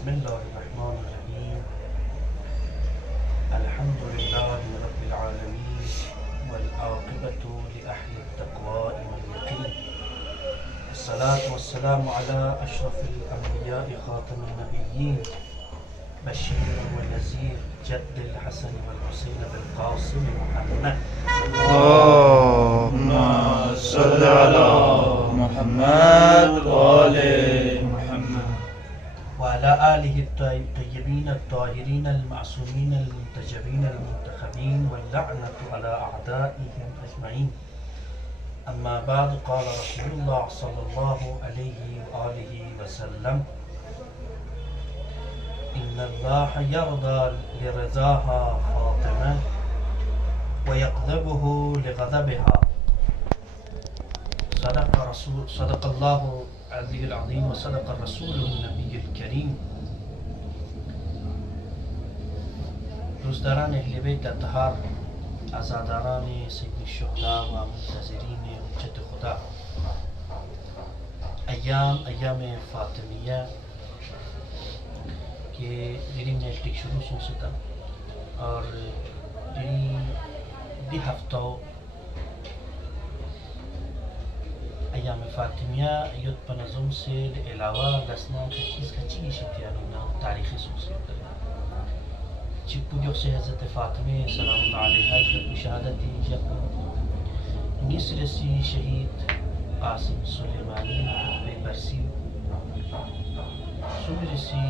बिस्मिल्लाहिर्रहमानिर्रहीम अल्हम्दुलिल्लाहि रब्बिल आलमीन वल आक़िबतु लिअहलित तक़वा वल यक़ीन अस्सलातु वस्सलामु अला अशरफिल अंबिया'i ख़ातमिन नबिय्यीन बशीरन व नज़ीर जद्दिल हसन वल हुसैन बिल क़ासिम मुहम्मद अल्लाहुम्मा सल्लि अला मुहम्मद व आले मुहम्मद व अला आलिहि तय्यबीन अत्ताहिरीन अल-मासूमीन अल-मुंतजबीन अल-मुंतखबीन व लअनतु अला अअदाइहिम अजमईन। अम्मा बाद क़ाल रसूलुल्लाह सल्लल्लाहु अलैहि व आलिहि वसल्लम इन्नल्लाह यरदा लिरज़ाहा फ़ातिमा व यग़ज़बुहु लिग़ज़बिहा। सदक़ल्लाहु अल-अलिyyुल अज़ीम व सदक़ रसूलुहुन नबिय्युल करीम। दोस्तदारान अहले बैत अतहार, आज़ादारान सय्यिद शुहदा व मुंतज़रीन हुज्जत खुदा, अय्याम फ़ातिमिया के दिनी नेल्टिक शुरू सुनता और दी हफ्ता अय्याम फ़ातिमिया युद्ध पनज़ुम से अलावा दसना चीज़ शितियाना तारीख़ी सूसियत चिप्पू जो से हज़रत फ़ातिमा सलामुल्लाह अलैहा की शहादत जब मिस्र से शहीद क़ासिम सुलेमानी बेबरसी सूर से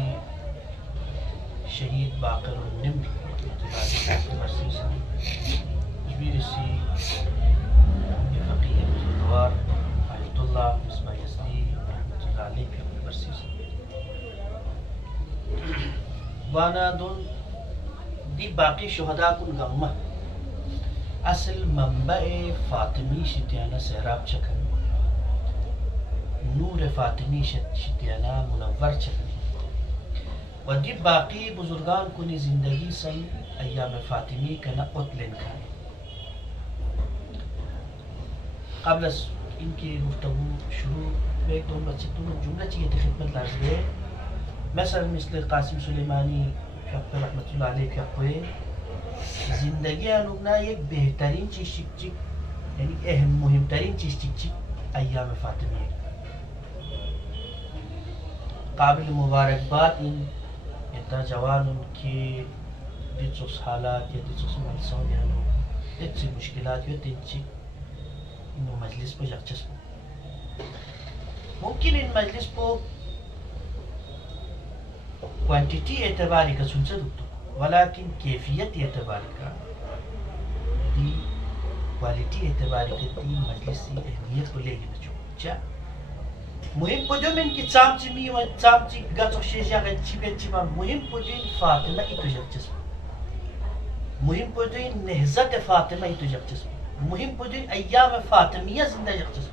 शहीद बाक़िरुन्निम्र बेबरसी से जबीर से फ़क़ीह बुज़ुर्गवार आयतुल्लाह मिसबाह यज़दी रहमतुल्लाह अलैह के बेबरसी से वाना दुन दी बाकी शुहदा कुल गम्मा असल मंबए फ़ातिमी शितियाना सहराब चकन नूर फ़ातिमी शितियाना मुनव्वर चकन व दी बाकी बुजुर्गान कुनी ज़िंदगी सन अय्याम फ़ातिमी कना उतलन खाए क़ब्ल इनकी गुफ्तगू शुरू में एक दो जुमला चाहिए थी खिदमत लाज़िम है। मसलन मिसल क़ासिम सुलेमानी रहमतुल्लाह अलैह के हुए ज़िंदगी अनुगना एक बेहतरीन चीज़ चिक यानी अहम मुहिम तरीन चीज़ चिक अय्याम फ़ातिमी काबिल मुबारकबाद इन इतना जवान उनके दिलचस्प हालात या दिलचस्प मलसों यानो इतनी मुश्किलात या तिंची इन मजलिस पर जगचस्प मुमकिन इन मजलिस पर क्वांटिटी एतबारी का सुनसे दुक्तो वलाकिन कैफियत एतबारी का दी क्वालिटी एतबारी का दी मजलिस की अहमियत को लेगी न जो चा मुहिम पदों में इनकी चामची मी व चामची गाचो शेजा गच्ची बेच्ची मार मुहिम पदों इन फ़ातिमा इतो जगचस मुहिम पदों इन नहज़त फ़ातिमा इतो जगचस मुहिम पदों इन अय्याम फ़ातिमिया जिंदा जगचस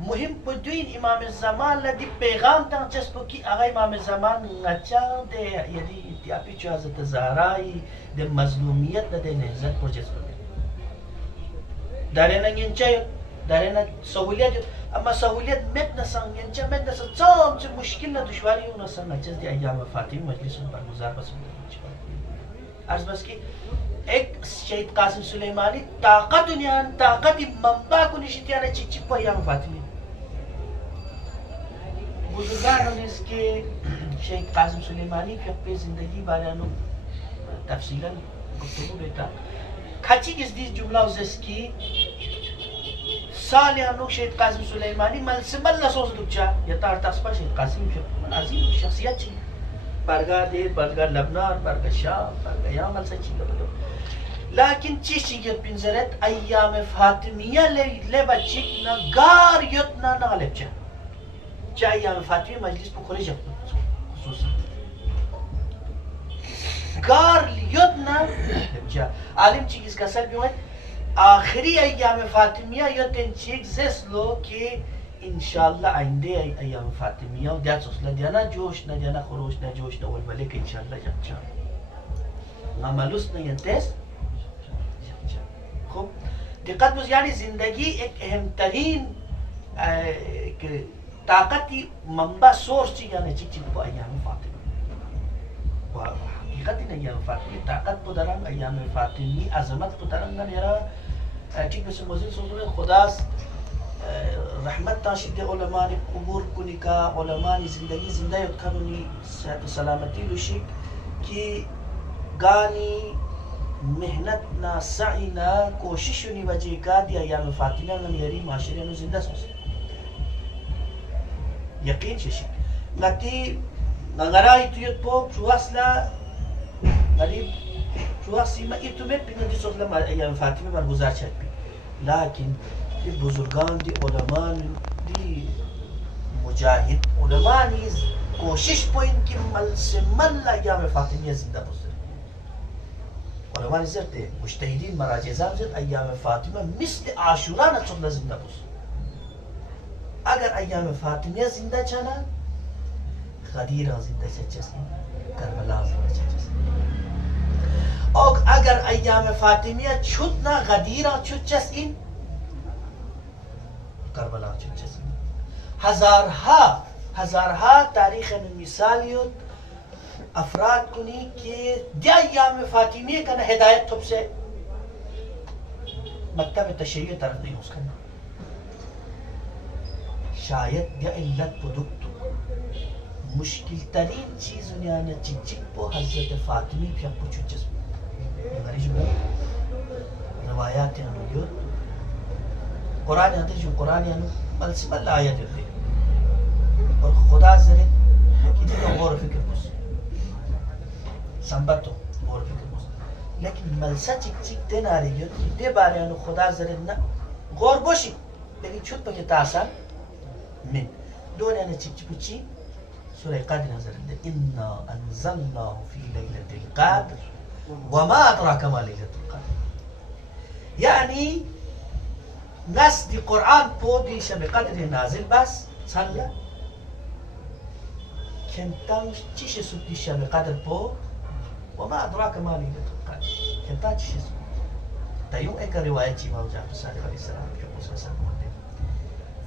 मुहिम पदुइन इमाम ज़मान लदी पैगाम तंग चस्पो की आगा इमाम ज़मान नचा दे यदि त्यापी चो हज़रत ज़हराई दे मज़लूमियत दे नहज़त पर चस्पो दारे न यंचा दारे न सहूलियत अम्मा सहूलियत में न संग यंचा में न सब से मुश्किल न दुश्वारी न संग नचस दे अय्याम फ़ातिमी मजलिस पर गुज़ार बस अर्ज़ बस की एक शहीद क़ासिम सुलेमानी ताकत उन्यान ताकत मंबा को निशितियाना चिच्ची पर अय्याम फ़ातिमी बुजुर्गान इसके शहीद क़ासिम सुलेमानी की अपनी ज़िंदगी बारानो तफसीलन गुफ्तगू बेटा खची इस दी जुमला उसकी साल यानो शहीद क़ासिम सुलेमानी मल सोच दुचा या तार तस्पा शहीद क़ासिम अजीम शख्सियत थी बरगा दे बरगा लबनार बरगा शाम बरगा यामल से चीज़ बदलो लेकिन चीज़ ये पिंजरत अय्याम फ़ातिमिया ले बच्ची न गार युत ना लेपचा चाहे अय्याम फ़ातिमी मजलिस पुखरे जब खुसूसन गार युत ना लेपचा आलिम चीज़ का सर क्यों है आखिरी अय्याम फ़ातिमिया युत इन चीज़ जिस लो के इंशाअल्लाह आइंदे अय्याम फ़ातिमिया उद्या सोचला दिया जोश न दिया खरोश न जोश न वलवले के इंशाअल्लाह जच्चा ना मालूस न यंतेस खूब दिक्कत मुझे यानी ज़िंदगी एक अहम तरीन ताकती मंबा सोर्स यानी चिक चिक को अय्याम फ़ातिमा حقیقت این ایام فاطمی طاقت بدارن ایام فاطمی عظمت بدارن نمیرا ठीक مثل موضوع سوزن خداست رحمت تاشید علماء قبور کنی که علماء زندگی زنده یاد کنونی صحت و سلامتی بشی که گانی مهنت نا سعی نا کوشش نی وجه کا دی ایام فاطمه نمیری معاشره نو زنده سوز یقین شش نتی نغرای تویت پو شو اصلا غریب شو اصلا ما ایتومت بینه دی سوز لما ایام فاطمه برگزار شد بی لكن دی بزرگان دی علماء دی مجاهد علماء نیز کوشش پوین که مل ایام فاطمیه زنده بوده علماء نزرده مجتهدین مراجع زد ایام فاطمه مثل عاشورا نصب زنده بود اگر ایام فاطمیه زنده چنه غدیرا زنده چسی کربلا زنده چسی اور اگر ایام فاطمیه چود نه غدیرا چود چسی کربلا چود چسی هزارها تاریخ مثالیت افراد کنی که دی ایام فاطمیه کنه هدایت توب سے مکتب تشریع طرف نہیں اس کنه شاید دی علت پروڈکٹ مشکل ترین چیز یعنی چچک پو حضرت فاطمی پھر پوچھو جس غریب روایات انو قرآن آتے جو قرآن انو بلسم اللہ آیت دے اور خدا زرے کسی کا غور فکر بس سنبتو غور فکر بس لیکن ملسا چک چک دین آ رہی ہے دے بارے انو خدا زرے نا غور بوشی لیکن چھوٹ پکی تاسان من دون انا چک چک چی سورة قدر نزل إنا أنزلناه في ليلة القدر وما أدراك ما ليلة القدر يعني ناس دي قرآن بودي شب قدر نازل بس صلى كنتم چيش سوت دي شب قدر بو وما أدراك ما ليلة القدر كنتم چيش سوت تيوم ايك رواية چي موجه صادق عليه السلام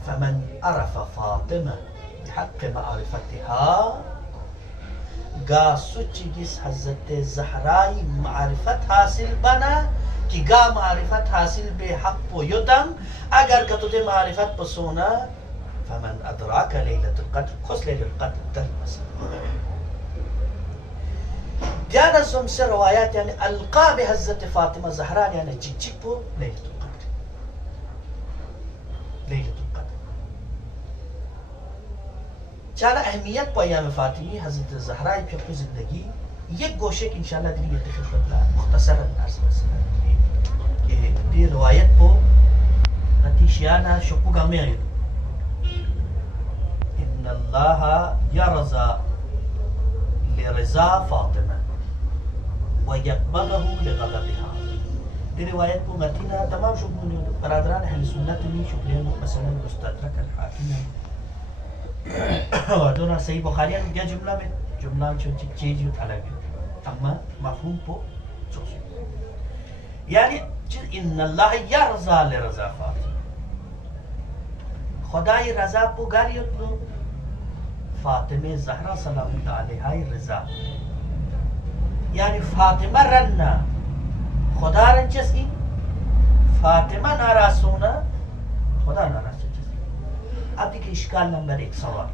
فمن عرف فاطمة بحق معرفتها گا سچگیس حضرت زهرائی معرفت حاصل بنا کہ گا معرفت حاصل بے حق و یدم اگر کتو دے معرفت پسونا فمن ادراک لیلت القدر خس لیلت القدر در مثلا دیانا سم سے روایات یعنی القا بے حضرت فاطمہ زہرا یعنی چک چک پو لیلت القدر لیلت القدر چالا اهمیت با ایام فاطمی حضرت زهرای پی زندگی یک گوشه که انشاءالله دیگه اتخذ بدلا مختصرا عرض بسید که دی روایت پو نتیشیانا شکو گامه آید ان الله یرزا لرزا فاطمه و یقبضه لغضبها دی روایت پو نتینا تمام شکو برادران اهل سنت می شکلین مثلا مستدرک الحاکم دونا صحیح بخاری یا جملہ میں جملہ چون چیز الگ ہے اما مفہوم پو چوسی یعنی ان اللہ یرضا لرضا فاطمہ خدای رضا پو گاریت لو فاطمه زهرا سلام الله علیها رضا یعنی فاطمه رنا خدا رنچس این فاطمه ناراسونا خدا ناراس अब देखिए इश्काल नंबर 1 सवाल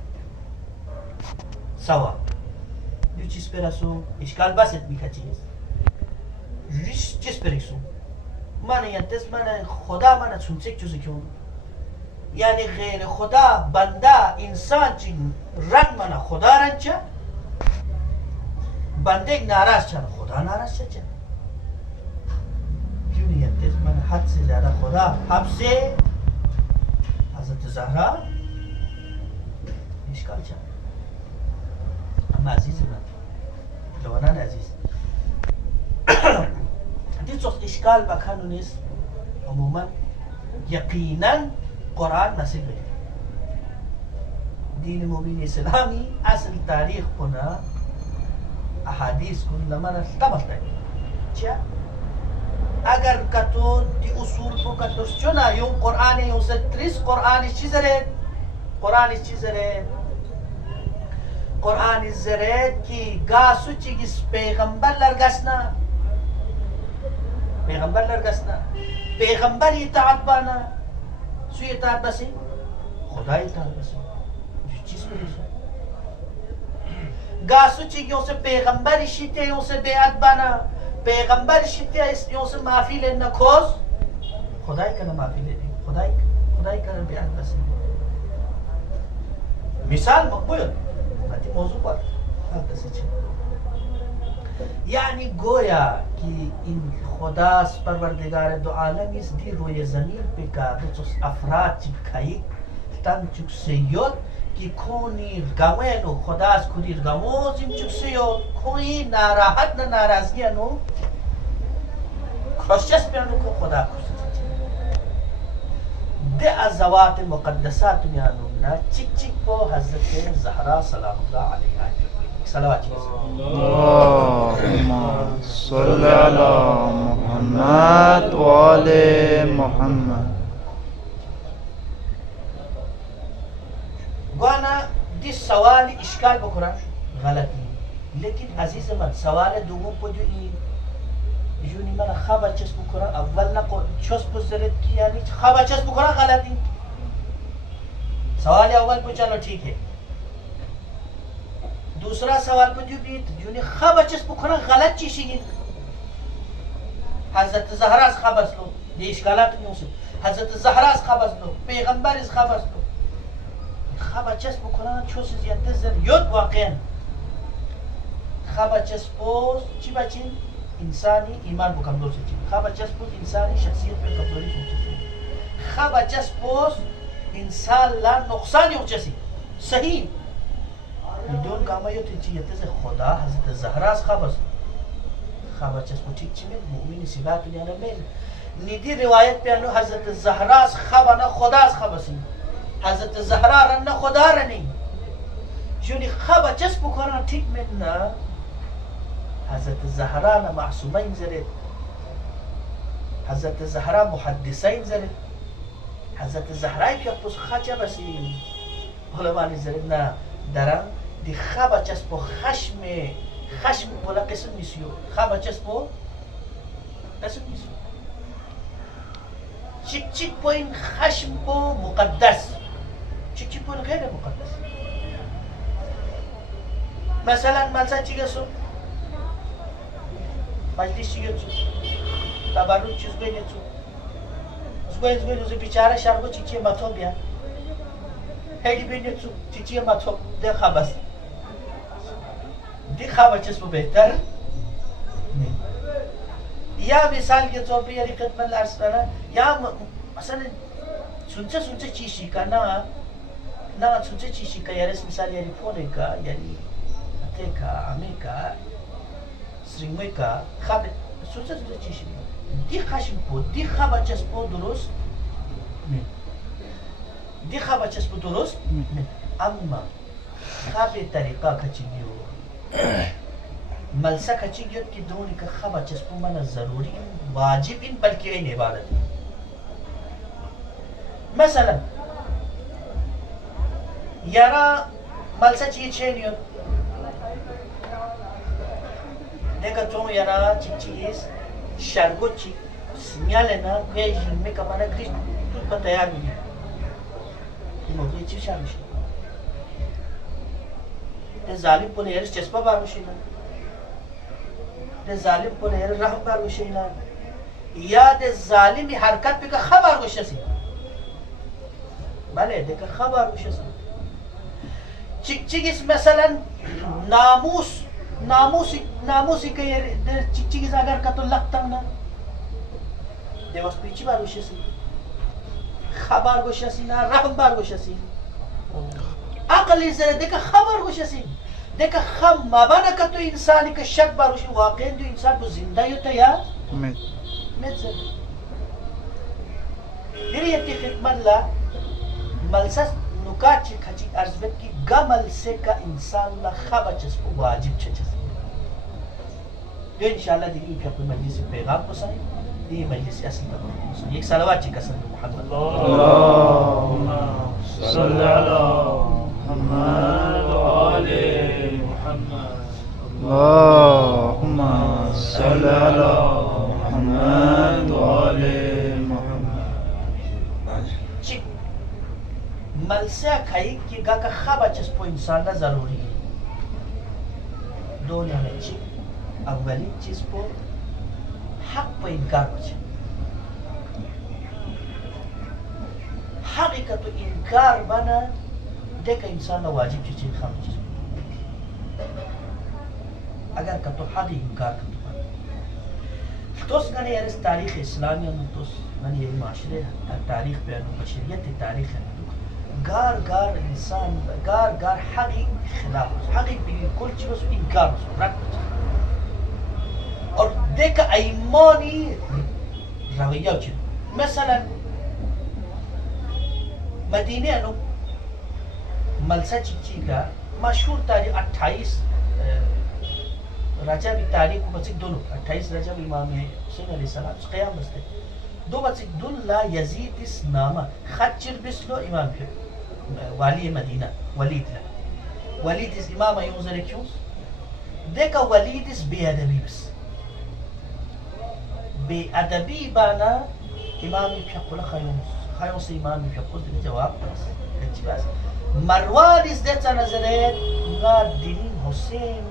जो चीज पर असो इश्काल बस इतनी का चीज जिस पर इसो माने यंतस माने खुदा माने सुनसे चीज क्यों यानी गैर खुदा बंदा इंसान जिन रंग माने खुदा रंचा बंदे नाराज चल खुदा नाराज चल क्यों नहीं यंतस माने हद से ज्यादा खुदा हद से حضرت زهرا اشکال چه اما عزیز من جوانان عزیز دیتوس اشکال بکنو نیست عموما یقینا قرآن نصیب بده دین مبین اسلامی اصل تاریخ کنا احادیث کن لمن تبطه چه اگر کتو دی اصول کو کتو چنا یو قرآن یو ستریس قرآن چیزره Qur'an izzaret ki gasu çigis peygamberler gasna. Peygamberler gasna. Peygamber itaat bana. Su itaat basi. Khuda itaat basi. Çiz mi diyorsun? Gasu çigiyon se peygamber işite yon se beyat bana. Peygamber işite yon se mafile na koz. Khuda kana mafile di. Khuda kana beyat basi. Misal bak buyur. Hadi mevzu var. Haklısın için. Yani गोया कि इन खुदा परवरदिगार दो आलम इस दी रोए जमीन पे का तो अफराद चिपकाई तन चुक सेयोत कि कोनी गावेनो खुदा खुदी गामोज इन चुक सेयोत कोई नाराहत न नाराजगी नो खुशस पे नो खुदा खुश दे अज़वात मुक़द्दसात यानो ना चिक चिक को हज़रत ज़हरा सलामुल्लाह अलैहा सलावत अल्लाहुम्मा सल्लि अला मुहम्मद व आले मुहम्मद गाना दिस सवाल इश्काल बकुरा गलत नहीं लेकिन अजीज मत सवाल दोनों को जो जूनी मना खबर चस बकुरा अव्वल ना को चस पुजरत की यानी खबर चस बकुरा गलत नहीं सवाल अव्वल को चलो ठीक है दूसरा सवाल पर जो भी जूनी खबर चस बकुरा गलत चीज है हजरत ज़हरा खबर लो ये इश्कालात नहीं हो हजरत ज़हरा खबर लो पैगंबर इस खबर लो خبر چسب بکنن چوسی زیاده زریاد واقعا خبر چسبوز چی بچین انسانی ایمان بکن دوست چی خبر چسبوز انسانی شخصیت به کمزوری چی خبر چسبوز انسان لا نقصان یو چی صحیح بدون کامیت چیته ز خدا حضرت زهرا خبر چسبوز چی می مؤمن سبات یعنی من ندی روایت بیانو حضرت زهرا خبر نه خدا خبر سی حضرت زهرا رن خدا رنی جونی خبر چسب بکنن ٹھیک میں نا حضرت زهرا نا معصومین زرد حضرت زهرا محدثین زرد حضرت زهرا که پس خچه بسی علماء زرد نا درن دی خبر چسب خشم بولا قسم نیسیو خبر چسب قسم نیسیو چیک چیک پوین خشم بو مقدس چیک چیک پوین غیر مقدس مثلا چیگه سو مجلس چیگه سو تبرون چیز بینه سو زگوین زو بیچاره شرگو چیچی مطو بیان هیدی بینه سو چیچی مطو ده خبست دی خبر چسبو بهتر या मिसाल के तौर पे यानी खिदमत अर्ज करना या मसलन सुनचे चीज़ का ना सुनचे चीज़ का यार मिसाल यानी फोने का यानी अते का आमे का स्ट्रिंग का खबर सुनचे चीज़ दी खाशिम पो दी खबर चस्पो दुरुस्त दी खबर चस्पो दुरुस्त अम्मा खबर तरीका का चीज़ मलसा खची गियोत की दोनी का खबर चस्पो मना जरूरी वाजिब इन बल्कि इन इबादत मसलन यारा मलसा चीज चेनियो देखा तो यारा चीज शरगोची सिग्नलना बेजिंग में कमाना ग्रिस तू बताया भी ये चीज शामिल है जालिम को यार चस्पा बारुशिना जालिम को लेर रहबर वशिना या दे जालिमी हरकत पे का खबर वशसी भले दे का खबर वशसी चिक इस मसलन नामूस के चिक इस अगर का तो लगता ना दे वस पीछे बार वशसी खबर वशसी ना रहबर वशसी अकल इस दे का खबर वशसी देखा खम माबाना का तो इंसान का शक बारुशी वाक़ई जो इंसान को जिंदा ही होता या में से तेरी ये खिदमत ला मलसा नुकाच खची अर्ज़बत की गमल से का इंसान ला खबर चस्पो वाजिब चचस जो इंशाल्लाह दिल्ली के अपने मजलिस पैगाम को साई ये मजलिस असली पर एक सलावत की कसम मोहम्मद अल्लाहुम्मा सल्लि अला मुहम्मद व आले अल्लाहुम्मा सल्ली अला मुहम्मद व आले मुहम्मद। चिक मलसा खाई कि गा का खबा चस पो इंसान ला जरूरी है दोनों में चिक अवली चीज पो हक पे इनकार बचे हकीकत तो इनकार बना देखा इंसान ला वाजिब चीज खाम चीज अगर का तो हक इनकार का توس غني يرس تاريخ إسلامي أنو توس غني يري معاشرة التاريخ بأنو بشرية التاريخ أنو غار إنسان غار حقي خلاف حقي بكل شيء بس إنكار رد और देखा ईमानी रवैया उचित مثلا मदीने अनु मलसा चिच्ची का मशहूर तारीख 28 रजब तारीख को बच्चे दोनों 28 रजब इमाम हुसैन अलैहिस्सलाम क़याम बसते दो बच्चे दुल्ला यजीद इस नामा खच्चर बिस्लो इमाम के वाली मदीना वलीद इस इमाम यूज़र क्यों देखा वलीद इस बेअदबी बस बेअदबी बाना इमाम के खुला खायों से इमाम के खुद जवाब बस अच्छी बात मरवान इस देता नजरेत ना दिन हुसैन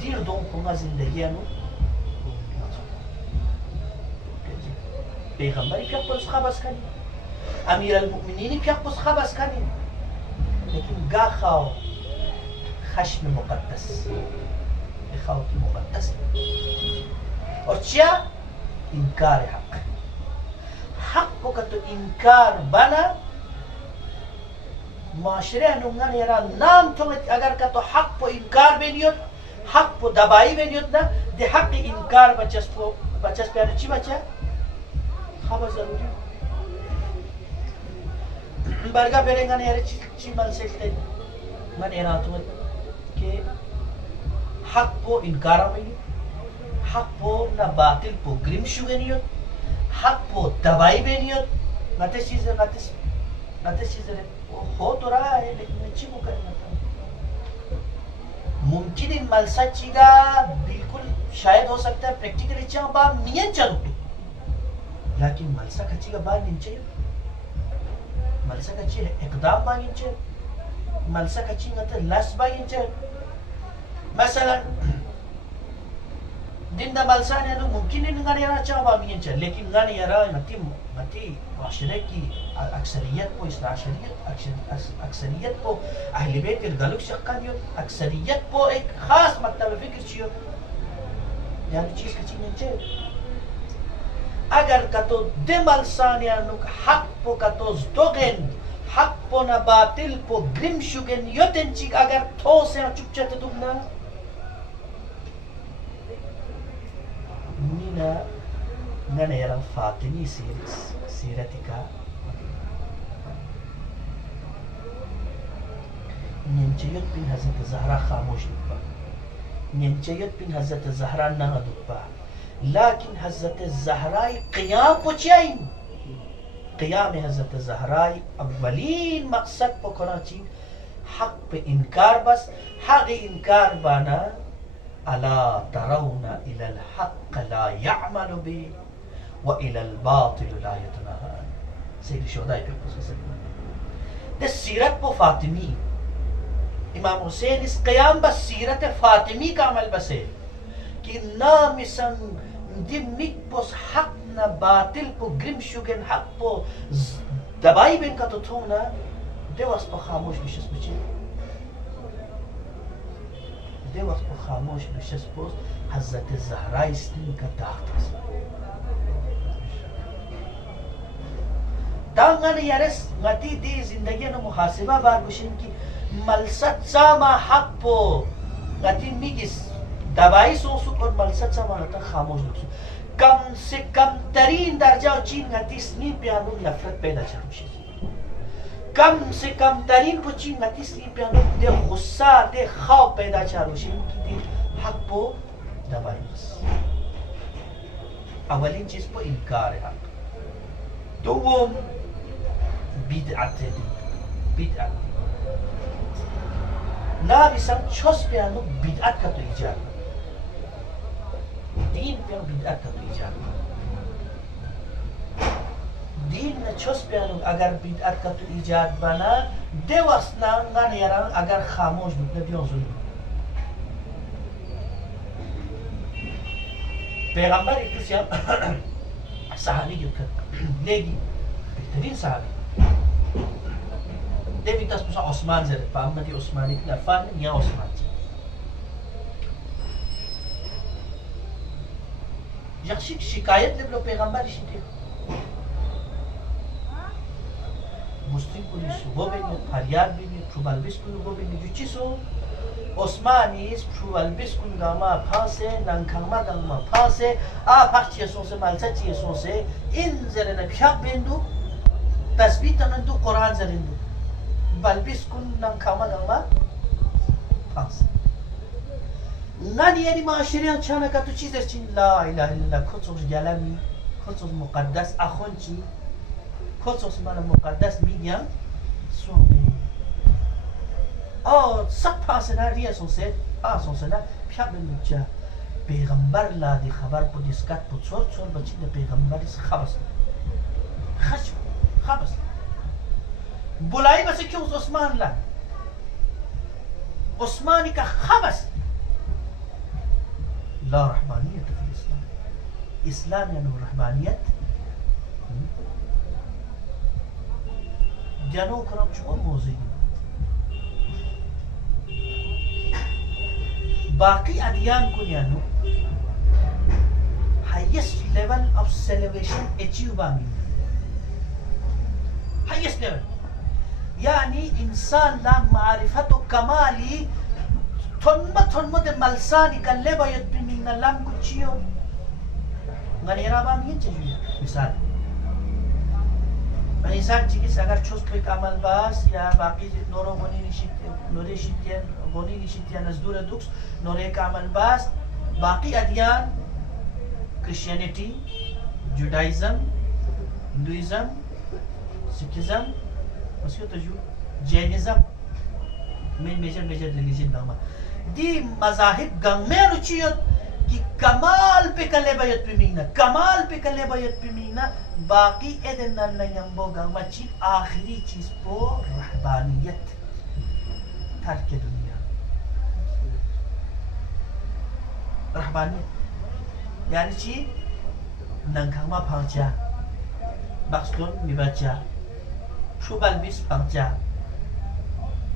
دير دون كونغا زندگيانو پیغمبری پیغمبرش خباس کنی امیر المؤمنینی پیغمبرش خباس کنی لیکن گا خاو خشم مقدس خاو کی مقدس اور چیا انکار حق کو تو انکار بنا معاشره انونگان یرا نام تو اگر کا تو حق کو انکار بینیوت حق پو دبایی بینیوت نا دی حق انکار بچس پیانو چی بچه؟ خواب ضروری برگا بیرنگا نیاره چی من سکتے من ایرانتومت که حق پو انکارا بینیوت حق پو نا باطل پو گریم شو بینیوت حق پو دبایی بینیوت نتیس چیزه हो तो रहा है लेकिन अच्छी को करना था मुमकिन इन मलसा चीगा बिल्कुल शायद हो सकता है प्रैक्टिकली चाह बा नियन चलो लेकिन मलसा कच्ची का बार नीचे मलसा कच्ची इकदाम बा नीचे मलसा कच्ची मतलब लस बा नीचे मसलन दिन दा मलसा ने तो मुमकिन इन गाने यारा चाह बा नीचे लेकिन गाने यारा मती माशरे की अक्सरियत को अक्सरियत को अहले बैत के गलुक शक्कानियत अक्सरियत को एक खास मतलब फिक्र छियो यानी चीज कची नहीं अगर का तो दिमल सानियानु हक पो का तो दोगेन हक पो ना बातिल पो ग्रिम शुगन योतेन चीज अगर थो से चुपचाप दुगना मीना नने यारा फातिमी सीरतिका निंचयत बिन हज़रत ज़हरा खामोश दुब्बा निंचयत बिन हज़रत ज़हरा ना दुब्बा लेकिन हज़रत ज़हरा क़याम पहुंचाई क़याम हज़रत ज़हरा अव्वलीन मकसद पकड़ाची हक पे इनकार बस हक इनकार बाना अला तराउना इलल हक़ ला यअमलु बि व इलल बातिल ला यतनहान सैयद शुहदा पे दे सीरत पो फातिमी इमाम हुसैन इस क़याम बस सीरत फातिमी का अमल बसे कि नामिसन दिमिक पोस हक न बातिल पो ग्रिम शुगन हक पो दबाई बिन का तो थोना देवस पो खामोश बिशस बचे देवस पो खामोश बिशस पो हज़रत ज़हरा इस्तीन का दाख्त दांगन यारस गति दी जिंदगी न मुहासिबा बार गुशिन की मलसत सामा हक पो गति मिगिस दवाई सोसु और मलसत सामा लता खामोश लुक्सु कम से कम तरीन दर्जा चीन गति स्नी प्यानो नफरत पैदा चलुशी कम से कम तरीन को चीन गति स्नी प्यानो दे गुस्सा दे खौफ पैदा चलुशी की दे हक पो दवाई बस अवलिन चीज पो इनकार है हक دوم بدعة لا بيسان تشوس بيانو بدعات كتو إيجاب دين بيانو بدعات كتو إيجاب دين نتشوس بيانو أگر بدعات كتو إيجاب بنا دواسنا نان يران أگر خاموش دوك نبيون ظلم پیغمبر एक किसी सहाबी के ऊपर लेगी बेहतरीन सहाबी Devi tas pusa Osman zede pamma di Osmani la fan ya Osman yaxshi shikoyat deb payg'ambar ishidi muslim pulis gobeni faryad bini prubalbis kun gobeni juchiso Osmanis prubalbis kun gama phase nankangma gama phase a phachie sonse malsa chie sonse in zere na phyak bendu tasbih tanandu Quran zerindu balbis kun nankangma gama phase نادي معاشرين كان كاتو چیزش چین لا اله الا الله خصوص جلامی خصوص مقدس اخونچی خصوص من مقدس میگم سومی سب پاسنا ریا سوسه سوسنا پیام میچه پیغمبر لا دی خبر پودیسکات پوچور چور بچی دی پیغمبریس خبرس خشم خبرس بولای بس که عثمان لا عثمانی کا خبرس لا رحمانية في الإسلام إسلام يعني رحمانية جانو كرام شو موزي باقي أديان كن يعني highest level of celebration achieve Bombay highest level يعني إنسان لا معرفته كمالي ثم ده ملساني كان لبا يتبمين لام كتشيو غنيرا بام ينتجي مثال إنسان چیزی اگر چوز کوئی عمل باس یا باقی نورو غنی نشیتیان از دور دوکس نوره عمل باس باقی ادیان Christianity, Judaism, Hinduism, Sikhism, masih tu juga Jainism, major religion nama. Di mazahib gang में रुचियत कि कमाल पे कले bayat pimina बाकी एदन नयंबो gang macin आखिरी चीज पो रहबानियत तर्क दुनिया रहबानियत यानी ची नंखांग मा पांचा बाक्सलोन मिबाचा शुबाल bis पांचा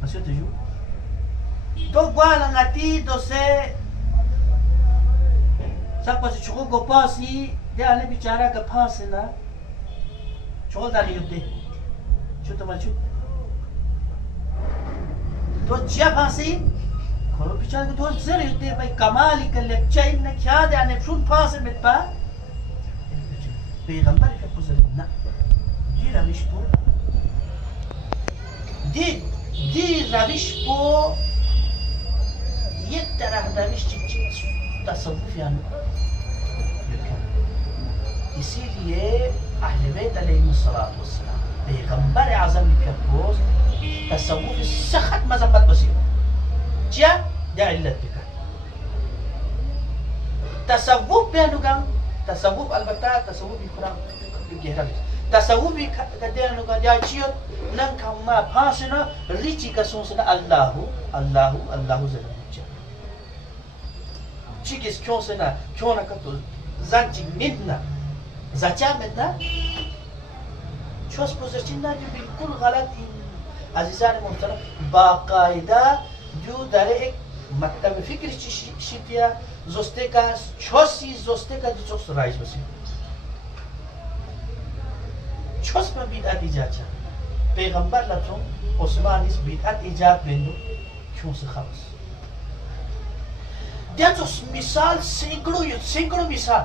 masih tujuh तो guala ngati dose sakpa se chuko go pasi de ale bichara ka phase na chol dali yutte chuto machu तो chia phase kholo bichara ko zer yutte bhai kamali ka lecture na kya de ane frun phase mit pa पैगंबर का पुजर ना di ravish po di ravish po یک طرح روش تصوف يعني इसीलिए अहले बैत अलैहिमुस्सलातु वस्सलाम पैगंबर आज़म के पोस तसव्वुफ सख्त मजम्मत बसी क्या या इल्लत का तसव्वुफ बेनुगम तसव्वुफ अलबत्ता तसव्वुफ कुरान गहरा तसव्वुफ कदेनुगा या चियो नन कमा फासना रिची का सोसना अल्लाहु जल्ल Chikis kyonsena kyona kato zanti midna zacha midna chos pozerchinna ki bilkul गलत azizan muhtaram baqaida jo dare ek maktab fikr shitiya zoste ka chosi zoste ka chos rais basi chos ma bid'at ijacha पैगंबर latum Osman is bid'at ijab bendo kyons khabas dia tu misal sengkalo misal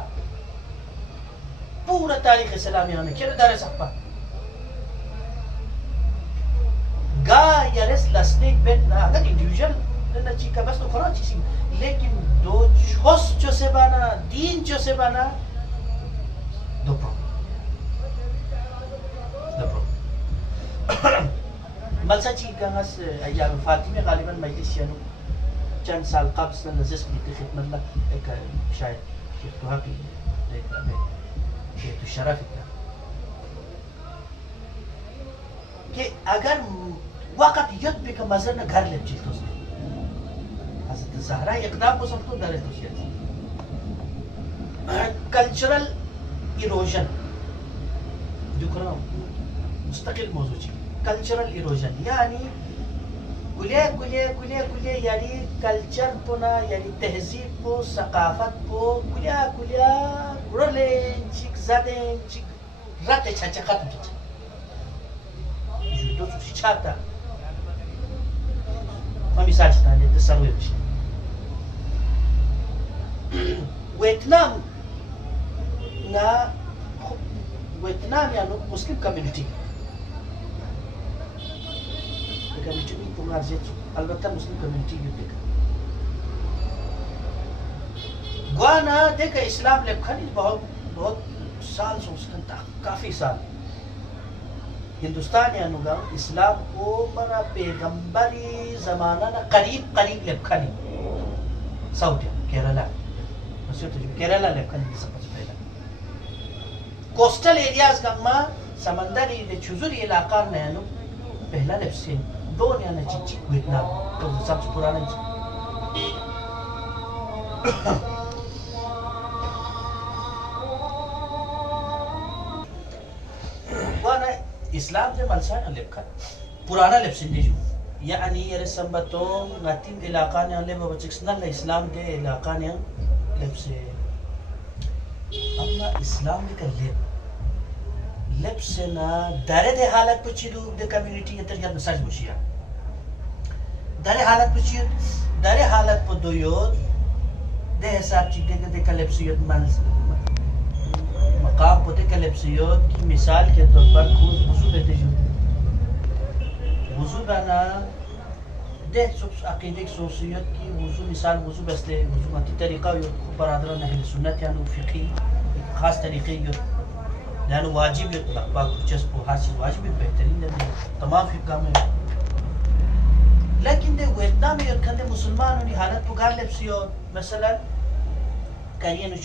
पूरा तारीख इस्लामी में क्या दारे सकता gyrus लस्नेक बेट ना अगर individual ना चिका बस तो खरा चीज़ लेकिन दो छोस जो से बना दीन जो से बना दो प्रॉब्लम मलसा ची कंगस अय्याम फातिमे गालिबन मजलिस यानो चंद साल कबल से नजस की खिदमत ला एक शायद तो की तो शरफ था कि अगर वक़्त युद्ध पे का मज़र न घर ले चीज़ तो हज़रत ज़हरा इक़दाम को सब तो डरे तो शायद कल्चरल इरोजन जो करो मुस्तकिल मौजूद है कल्चरल इरोजन यानी कुलिया यानी कल्चर को ना यानी तहजीब को सकाफत को कुलिया गुरले चिक ज़ादे चिक राते छाचा खत्म जुटो सुचाता मम्मी साचता ने तसव्वुर बिश वियतनाम यानी मुस्लिम कम्युनिटी कम्युनिटी में तुम्हारे जेचु अलबत्ता मुस्लिम कम्युनिटी युद्ध गुआना देखा इस्लाम लेखनी बहुत साल से उसका काफी साल हिंदुस्तान या नुगा इस्लाम को बड़ा पैगंबरी जमाना ना करीब लेखनी साउथ केरला केरला लेखनी सबसे पहला कोस्टल एरियाज गम्मा समंदरी ले चुजुरी इलाका में नु पहला लेफ्ट दोन यानी चिची वियतनाम तो सबसे पुराना वाना इस्लाम से मलसा लेखा पुराना लेफ्ट जो यानी ये संबतों नातिम इलाका ने ले बचिक्सनल इस्लाम दे इलाका ने लेफ्ट से अपना इस्लाम का लेफ्ट से ना दारे दे हालत पर चिरू दे कम्युनिटी ये तरह मसाज बुशिया दारे हालत पर दो योद दे हिसाब चीज़ दे कलेप्सियत मकाम पर दे कलेप्सियत की मिसाल के तौर पर खुद वुज़ू देते जो वुज़ू बना दे सुख अकीदे की सोसियत की वुज़ू मिसाल वुज़ू बसले वुज़ू मती तरीक़ा यो बरादर नहीं सुन्नत यानी फ़िक़ी खास तरीक़े यो यानी वाजिब यो लक़बाग कुछ को हर चीज़ वाजिब बेहतरीन है तमाम फ़िक़ा में लेकिन दे वियतनाम में यदि मुसलमानों ने हालत पुकार लेप्सियो मसलन कहीं न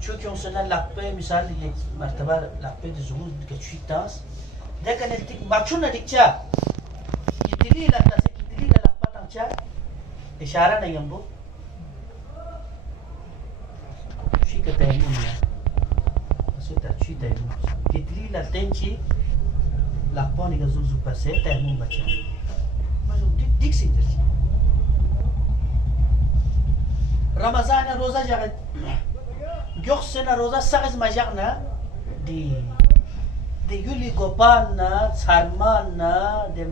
चुक्यों से ना लक़बे मिसाल ये मर्तबा लक़बे दे ज़रूर के चीतास लेकिन इतनी मक्शून अधिकचा कितनी लगता से कितनी का लक़बा तंचा इशारा नहीं हम वो शी कहते हैं नहीं ऐसे तरची तैमूर कितनी लगते हैं ची लक़बा निका ज़ूज़ू पर से तैमूर बचा दिख सी तरची रमज़ान रोज़ा जागत जोखसेना रोज़ा सगज मजाकना दे युली गोपान ना सारमान ना दे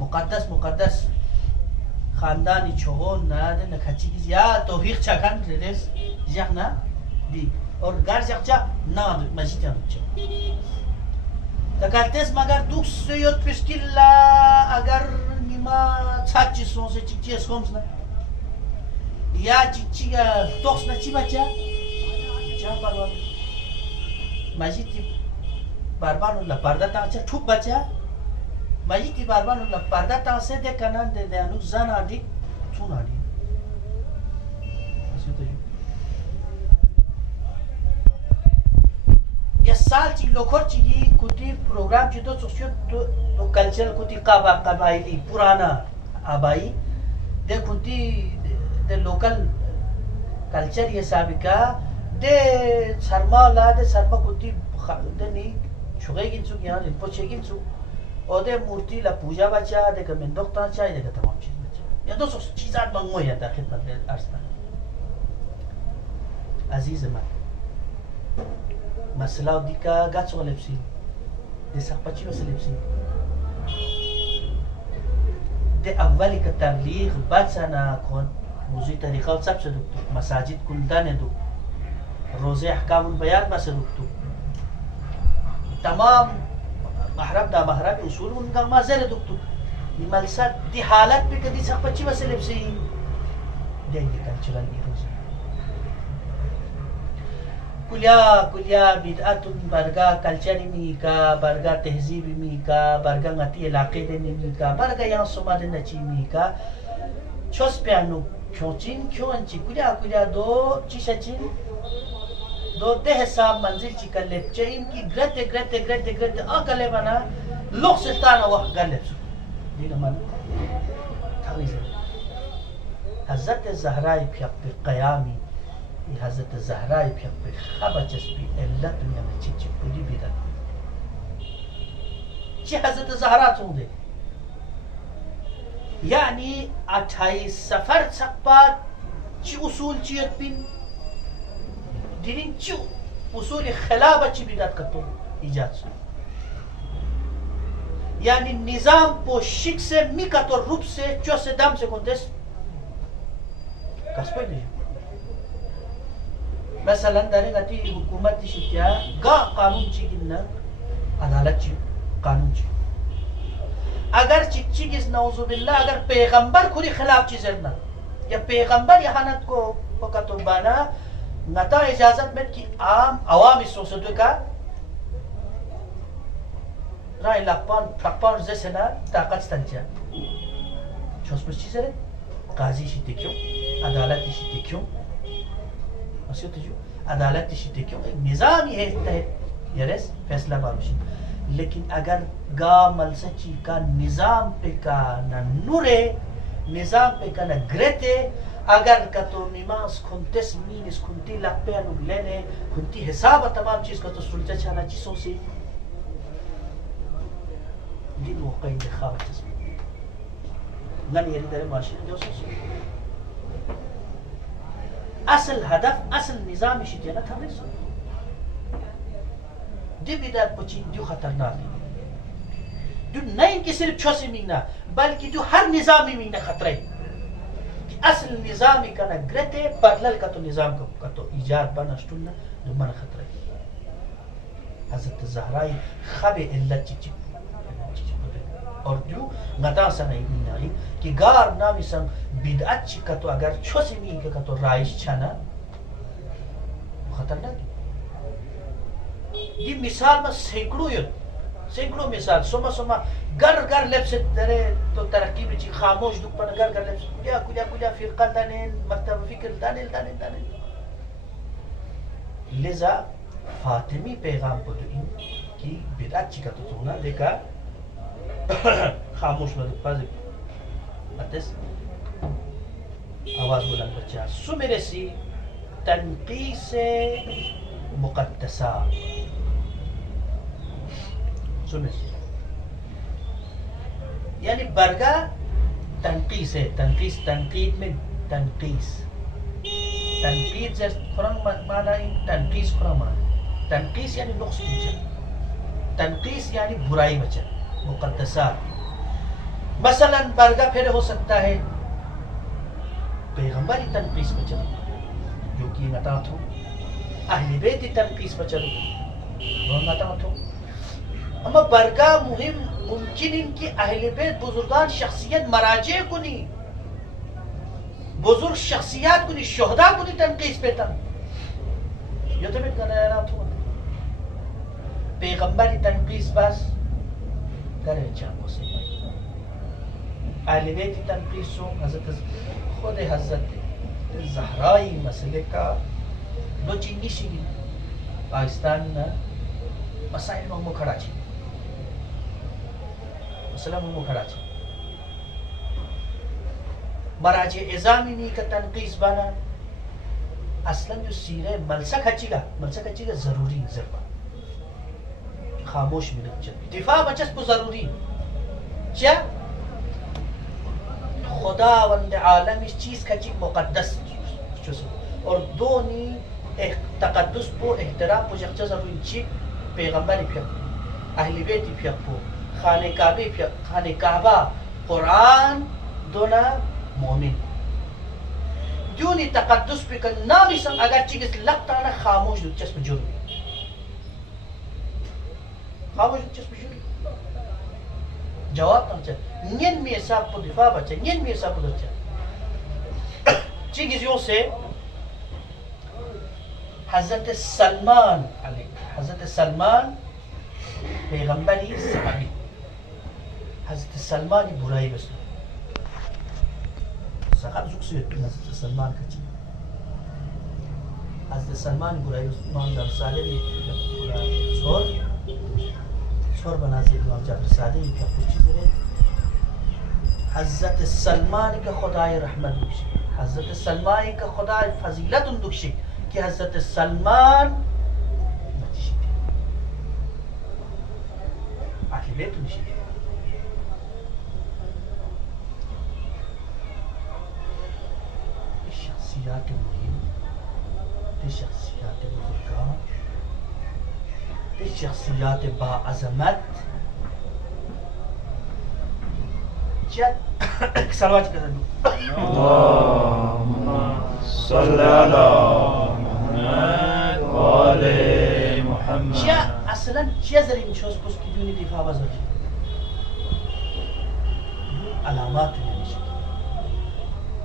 मुक़द्दस खानदानी चोगोन ना दे नखची की या तौफीक चकन रेस जाकना दी और घर जाकचा ना मस्जिद जाकचा तकातेस मगर दुख से योत पिस्किल्ला अगर निमा छाची सों से चिच्ची स्कोम्स ना या चिच्ची का टॉक्स ना चिबाचा चा परवान मस्जिद बारबान उल्ला पर्दा तांचा ठुक बचा मस्जिद बारबान उल्ला पर्दा तांसे दे कनान दे अनु जान आदि सुन आदि ऐसे तो ये साल ची लोखर ची कुटी प्रोग्राम ची तो सोचियो तो कल्चरल कुटी कबाइली पुराना आबाई दे कुटी दे लोकल कल्चर ये साबिका दे शर्मा कुटी दे नी छुगे गिनसु यहाँ दे पोचे गिनसु और दे मूर्ति ला पूजा बचा दे कमें डॉक्टर चाहे दे तमाम चीज बचा ये दो सौ चीज़ात मंगो या दाखिल मत अर्सना अजीज मत मसला दिका गाच वाले पसी दे सकपची वाले पसी दे अव्वली का तबलीग बच्चा कौन मुझे तरीक़ा सब से दुखतो मसाजिद कुंदाने दो रोज़े अहकाम बयान में से दुखतो तमाम महरम उसूल उनका मज़र दुखतो मलसा दी हालत पे कदी सकपची वाले पसी दे कल्चरल इरोजन कुलिया बिदअतुन बरगा कल्चर मी का बरगा तहजीब मी का बरगा ngati इलाके दे मी का बरगा yang समाज नची मी का छोस प्यानो क्योंचिन क्योंची कुलिया दो चिशचिन दो ते हिसाब मंजिल चिकले चेन की ग्रेटे अकले बना लोग सिताना वह गले दिन मन थावीज हजरत ज़हरा في قيامي हजरत ज़हरा في खबचस्पी अल्लाह दुनिया में चिच पूरी बिदत ची हजरत ज़हरा चुंदे यानी 28 सफर छप्पा ची उसूल चियत पिन दिनिन ची उसूल खिलाफ ची बिदत कतो इजाद से यानी निजाम पोशिक से मिकतो रूप से चो से दम से कोंटेस कसपे नहीं مثلا dari ngati hukumat di sitia ga kanun cigina adalat ci kanun ci agar cicigis nauzubillah agar पैगंबर खुदी खिलाफ चीजें ना या पैगंबर यहानत को पकतुबाना नता इजाजत में कि आम अवामी सोचते का राय लापान जैसे ना ताकत तंचा छोस चीजें काजी शिते क्यों अदालत शिते क्यों अदालत शिते क्यों एक निजाम ही है यरस फैसला बारुशी लेकिन अगर गा मलसची का निजाम पे का न नूरे निजाम पे का न ग्रेटे अगर का तो मिमास खुंतेस मीनिस खुंती लपे अनुलेने खुंती हिसाब तमाम चीज का तो सुलझा छाना चीजों से दिन वो कहीं दिखावा चीज गन ये दरे माशिन जो से असल हदफ असल निजाम शिजना था नहीं सो दिबिदात पची जो खतरनाक है जो नहीं कि सिर्फ छोसी मीना बल्कि जो हर निजामी मीना खतरा है कि असल निजामी का ना ग्रेटे बदलल का तो निजाम का तो इजाद बना स्टुलना जो मन खतरा है हज़रत ज़हरा खबे इल्लत चिची और जो गता सनई नहीं कि गार नामी सम बिदअत का तो अगर छोसी मी का तो राइश छना खतरनाक ये मिसाल में सैकड़ों मिसाल सोमा घर लेप से तेरे तो तरक्की में ची खामोश दुख पर घर लेप कुलिया फिरका दाने मतलब फिक्र दाने लिजा फातिमी पैगाम को तो की बिदअत का तो सुना देखा खामोश में पास अतस आवाज बुलंद बच्चा सुमेरे सी तनकीस मुक़द्दसा सुमेरे यानी बरगा तनकीस है तनकीद में तनकीद जैसे कुरान माना तनकीस कुरान माना तनकीस यानी नुक्स तनकीस यानी बुराई बचा मुक़द्दसा मसलन बरगा फिर हो सकता है पैगंबरी तनकीस बचा जो कि नतात हो अहले बैत तनकीस बचा वो नतात हो अमा बरगा मुमकिन इनकी अहले बैत बुजुर्गान शख्सियत मराजे को नहीं बुजुर्ग शख्सियत को नहीं शोहदा को नहीं तनकीस पे तन ये तो मैं नतात हो पैगंबरी तनकीस बस करे चाहो से अहले बैत तनकीसो हज़रत खुद हज़रत ज़हराई मसले का दो चीनी सी पाकिस्तान में मसाइल में खड़ा छी मसला में खड़ा छी मराजे इज़ामी नी का तनकीस बना असलन जो सीरे मलसक हचीगा जरूरी जरूर खामोश मिनट चल दिफा बचस को जरूरी क्या खुदा वंद आलम इस चीज का चीज मुकद्दस और दोनी एक तकद्दुस को एहतराम को जख्जा जरूरी चीज पैगंबर फिर अहले बैत फिर खाने काबा कुरान दोना मोमिन जोनी तकद्दुस पे का नाम इस अगर चीज लगता ना खामोश दिलचस्प जुर्म खामोश दिलचस्प जुर्म जवाब तंचा नियन में ऐसा पुदिफा बच्चा नियन में ऐसा पुदच्चा चीज़ों से हजरत सलमान हजरत सलमान पैगंबरी सहाबी हजरत सलमान की बुराई बस सहाब जुक से हजरत सलमान का चीज हजरत सलमान बुराई इमाम जाफर सादिक छोर बना से इमाम जाफर सादिक क्या कुछ चीज़ है हजरत सलमान का खुदाई रहमत दुखी हजरत सलमान का खुदाई फजीलत दुखी कि हजरत सलमान अहले बैत नशी शख्सियत मुहिम शख्सियत बुजुर्गान शख्सियत बाअज़मत सलवात कर दो अल्लाहुम्मा सल्ली अला मुहम्मद व आले मुहम्मद क्या असलन चेज़री मिशोस कुछ की दूनी दिफा वज़र अलामात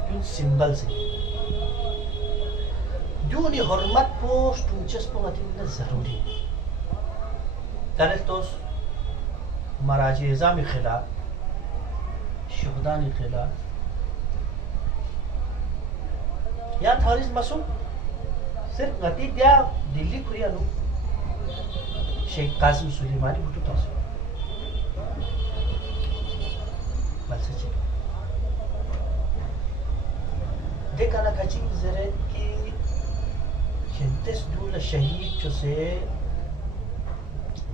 क्यों सिंबल से दूनी हरमत पोस्ट तुमचेस पोंगती जरूरी तरह मराजी इज़ामी खिलाफ शुहदानी खिलाफ या थारिस मसूम सिर्फ गति दिया दिल्ली खुरिया लो शेख कासिम सुलेमानी भुट्टो तासो बस अच्छे देखा ना कची जरे कि खिंतेस दूल शहीद जो से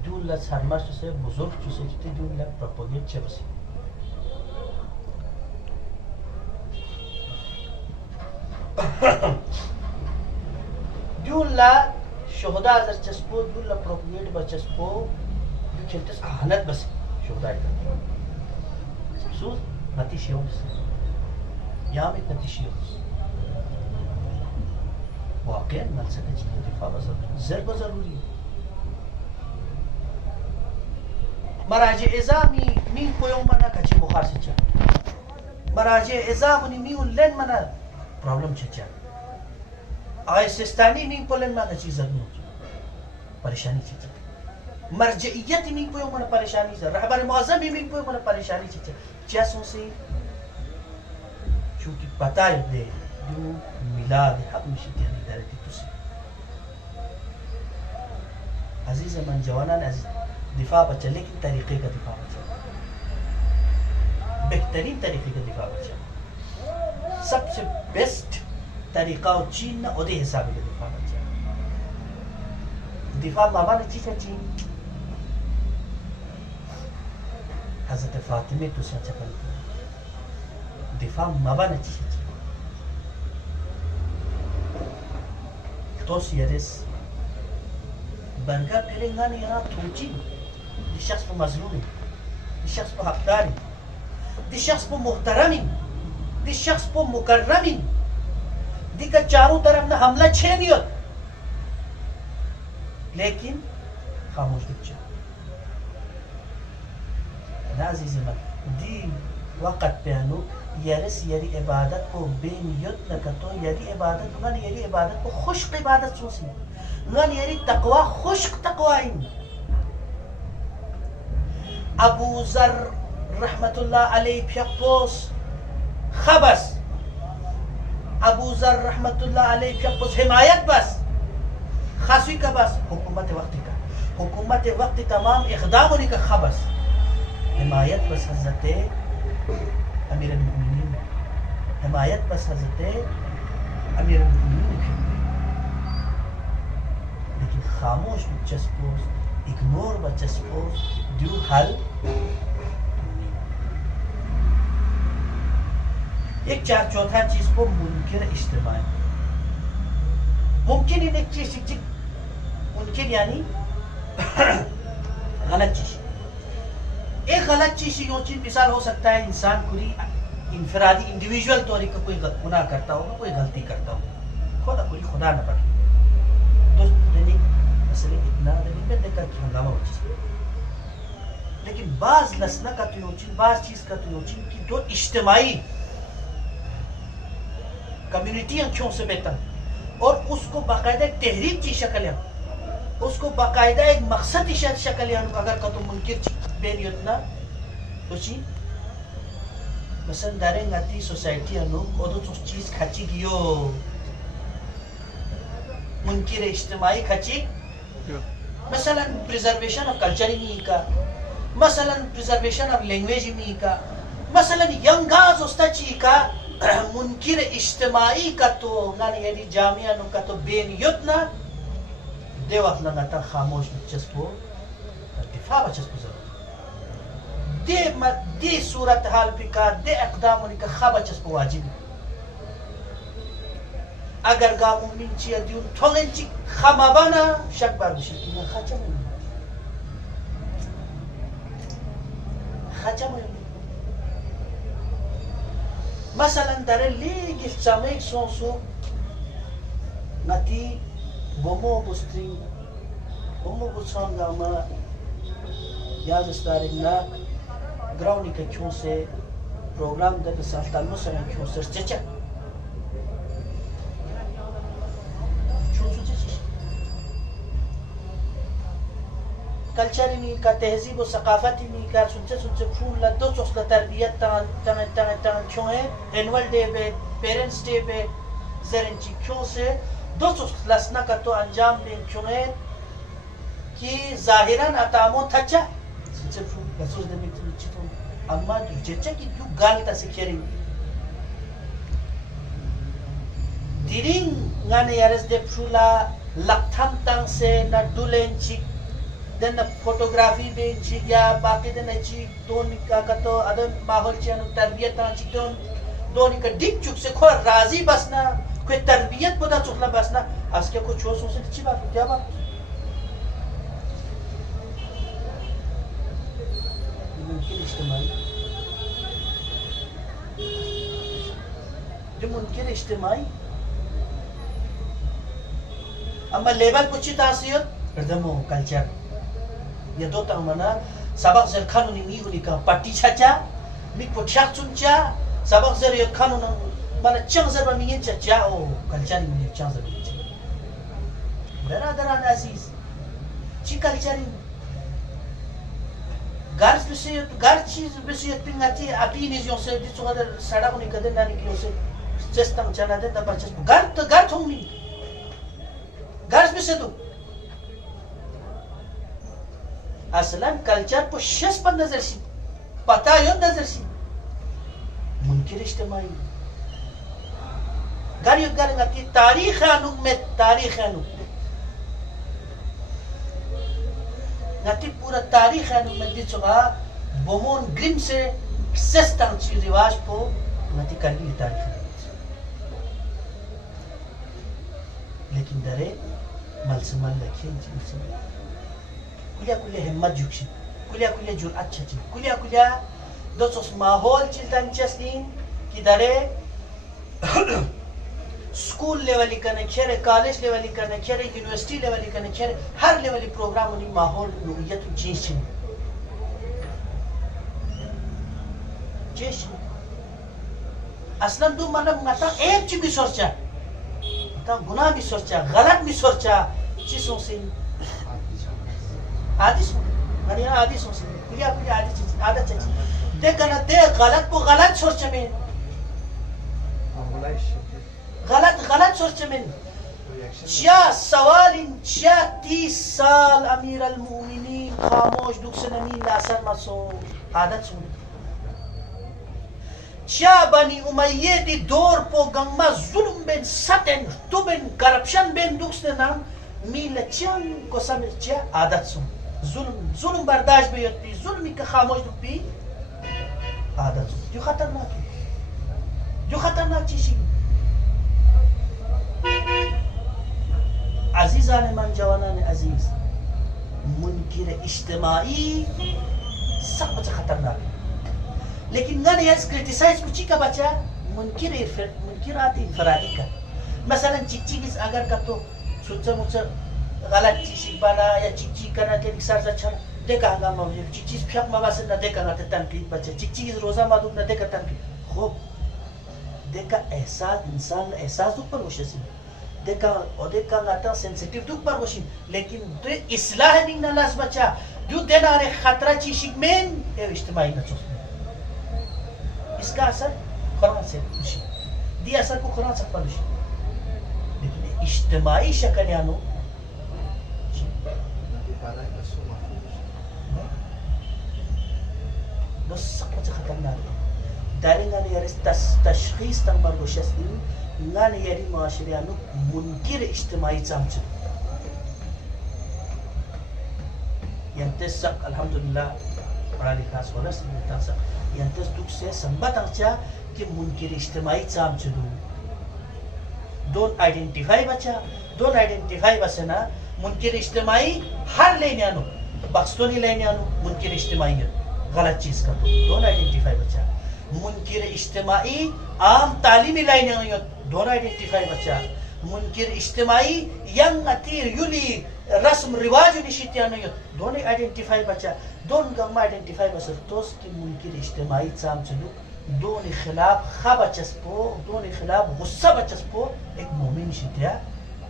दूल सरमस जो से बुजुर्ग जो से जितने दूल प्रोपोगेट चबसी दूल्ला शोहदा अजर चस्पो दूल्ला प्रोपोगेट बचस्पो खिलतेस आहनत बस शोहदा इधर सूद नतीशे होस यहाँ में नतीशे होस वाक़ई मलसक चीज़ दिफा ज़रूर ज़रूरी है मराजे इज़ामी मीन कोयों मना कच्चे बुखार से चा मराजे इज़ामी मीन लेन मना प्रॉब्लम चचा आय सिस्तानी मीन पोलन मना चीज़ नहीं परेशानी चचा मर्जियत मीन कोयों मना परेशानी से रहबर मुअज़्ज़म मीन कोयों मना परेशानी चचा जैसों से चूँकि पता है दे दो मिलाद हक मिशी त्यानी दरती तुसी अजीज़ मन जवानान अजीज़ दिफा बचा लेकिन तरीक़े का दिफा बचा बेहतरीन तरीक़े का दिफा बचा सबसे बेस्ट तरीक़ा और चीन ना उधे हिसाब का दिफा बचा दिफा मामा ने चीज़ चीन हज़रत फ़ातिमे तो सच्चा करता दिफा मामा ने चीज़ तो सियरेस बरगा फिरेंगा नहीं यहाँ थोची दि शख्स पर मज़लूमी दि शख्स पर हक़दारी दि शख्स पर मुहतरमी दि शख्स पर मुकर्रमी दि का चारों तरफ ना हमला छेनियत लेकिन खामोश बच्चा नाज़ीज़ मत दी वक़्त पे अनु यरस यरी इबादत को बेनियत न कतो यरी इबादत न यरी इबादत को खुश्क इबादत सोसी न यरी तकवा खुश्क तकवाइन अबू ज़र रहमतुल्लाह अलैहि फियपोस खबस अबू ज़र रहमतुल्लाह अलैहि फियपोस हिमायत बस खासी का बस हुकूमत वक्ती तमाम इक़दाम उन्हीं का खबस हिमायत बस हज़रत अमीर अल-मुमिनीन हिमायत बस हज़रत अमीर अल-मुमिनीन की लेकिन खामोश बच्चस्पोस इग्नोर बच्चस्पोस दू हल एक चौथा चीज को मुनकिर इज्तिमाई मुमकिन इन एक चीज मुमकिन यानी गलत चीज एक गलत चीज यो चीज मिसाल हो सकता है इंसान पूरी इंफरादी इंडिविजुअल तौर का कोई गुनाह करता होगा कोई गलती करता होगा खुदा न पड़े तो मसले इतना में देखा कि हंगामा हो चीज लेकिन बाज लसना का तो यो चीज बाज चीज का तो यो चीज की दो इज्तिमाई कम्युनिटी क्यों से बेहतर और उसको बाकायदा एक तहरीक की शक्ल है, उसको बाकायदा एक मकसद की शक्ल है। अगर का तो मुनकिर बेन योजना उसी मसन दारे ngati सोसाइटी अनु ओदो तो चीज खाची दियो मुनकिर इज्तिमाई खाची मसलन प्रिजर्वेशन ऑफ कल्चर में का, मसलन प्रिजर्वेशन ऑफ लैंग्वेज में का, मसलन यंगाज उस्ताची का मुनकिर इज्तिमाई का तो ना यदि जामिया नु का तो बेन योजना दे वक्त लगातार खामोश चस्पो दिफा बचस्पो जरूर दे सूरत हाल पे का दे इक़दाम उनका खा बचस्पो वाजिब। अगर गामु मिंची अदिउन थोंगेंची खमाबाना शक बार मुश्किल खाचा में मसलन दारे लीग समय सोंसो ngati bomo bustring bomo busanga ma ya staring na ground ka kyose program da saltan mo sana kyose checha culture में का तहजीब और सकाफत में का सुनचे फूल ला दो चोस का तरबियत तान क्यों है एनुअल डे पे पेरेंट्स डे पे जरंची क्यों से दो चोस लसना का तो अंजाम दे क्यों है कि जाहिरन अतामो थचा सुनचे फूल बसोस दे में चितो अम्मा जेचा की क्यों गाल ता से खेरी दिरिंग ngane yares de फूला लखथम तंग से ना दुलेंची देन फोटोग्राफी बे चिया बाकी देन ची दोन का तो अदन माहौल चन तरबियत ता ची दोन का डिक चुक से खो राजी बसना कोई तरबियत पता चुकला बसना आजके को छोस से अच्छी बात क्या बात मुमकिन इज्तिमाई जो मुमकिन इज्तिमाई अम्मा लेवल कुछ तासियत प्रदमो कल्चर ये दो तंगमना सबक जर खानुनी मीगुनी का पार्टी छाचा मिक पोछाक चुनचा सबक जर ये खानुन माने चंग जर बमिये छाचा ओ कल्चर में चंग जर बमिये बरादरान अजीज ची कल्चर गार्स बिसे गार चीज बिसे पिंगाती अपनी निजों से दिसो अदर सड़क ने कदे नानी की से चेस्टम चना दे तब चेस्ट गार थोंगी गार्स बिसे तो असलन कल्चर को शस पर नजर सी पता यो नजर सी मुनकिर इज्तिमाई गार यो गार ngati तारीख अनु में तारीख अनु ngati पूरा तारीख अनु में दिचोगा बोमोन ग्रिम से सिस्टम ची रिवाज को ngati करनी तारीख लेकिन दरे मलसमल लखे जी कुलिया हिम्मत जुक्शी कुलिया जुरअत छची कुलिया दोस्तों माहौल चिल्तन चस्लीन कि दरे स्कूल लेवल करने खेरे कॉलेज लेवल करने खेरे यूनिवर्सिटी लेवल करने खेरे हर लेवल प्रोग्राम उन्हीं माहौल नोयत चीज असलन दो मतलब मता एक चीज भी सोचा मता गुनाह भी सोचा गलत भी सोचा चीजों से आदि माने आदि सोच कुलिया आदत चीज दे करना दे गलत को गलत सोच में गलत सोच में क्या सवाल इन 30 साल अमीर अल-मोमिनीन खामोश दुखसनमी लासर मसो आदत सुन क्या बनी उमय्ये दी दौर पो गंगमा जुल्म बेन सतन तुबन करप्शन बेन दुखसना मील चन को समझ क्या आदत सुन जुल्म बर्दाश्त भी होती जुल्म का खामोश दुखी आदत जो खतरनाक चीज अजीजान मन जवानान अजीज मुनकिर इज्तिमाई सब खतरनाक लेकिन गन यस क्रिटिसाइज कुछ का बचा मुनकिरात इंफरादी का मसलन चिक अगर का तो सोचा गलत चीज बना या चिक करना के सर अच्छा देखा हंगा मौजूद चिक फेक मवासे न देखा ना तनकीद बच्चे चिक रोजा मादूम न देखा तनकीद खूब देखा एहसास इंसान एहसास ऊपर वशसी देखा आता सेंसिटिव दुख पर वशिम लेकिन दे इस्लाह नहीं ना लास बच्चा दु देना रे खतरा चीशिक में ये इज्तिमाई ना चोस इसका असर कुरान से वशिम दी असर को कुरान से पर वशिम लेकिन इज्तिमाई शक्ल यानो बस कुछ खतरनाक दारिंगा ने यार तशखीस तंग पर Washim ngana yari maashiriyanu munkir ijtimai tsamchu yantes sak alhamdulillah पढ़ा लिखा सोलह समझता सा yantes दुख से संबत अच्छा कि मुनकिर ijtimai tsamchu don't identify बच्चा don't identify बसना मुनकिर ijtimai हर लेने आनो बक्सोनी लेने आनो मुनकिर ijtimai गलत चीज का तो don't identify बच्चा मुनकिर इज्तिमाई आम तालीमी लाइन दोनों आइडेंटिफाई बच्चा मुनकिर इज्तिमाई यंग अतीर युली रस्म रिवाज निशित्यानो दोनों आइडेंटिफाई बच्चा दोनों गम आइडेंटिफाई बस तोस कि मुनकिर इज्तिमाई चाम चलू दोनों खिलाफ खा बचस्पो दोनों खिलाफ गुस्सा बचस्पो एक मोमिन निशित्या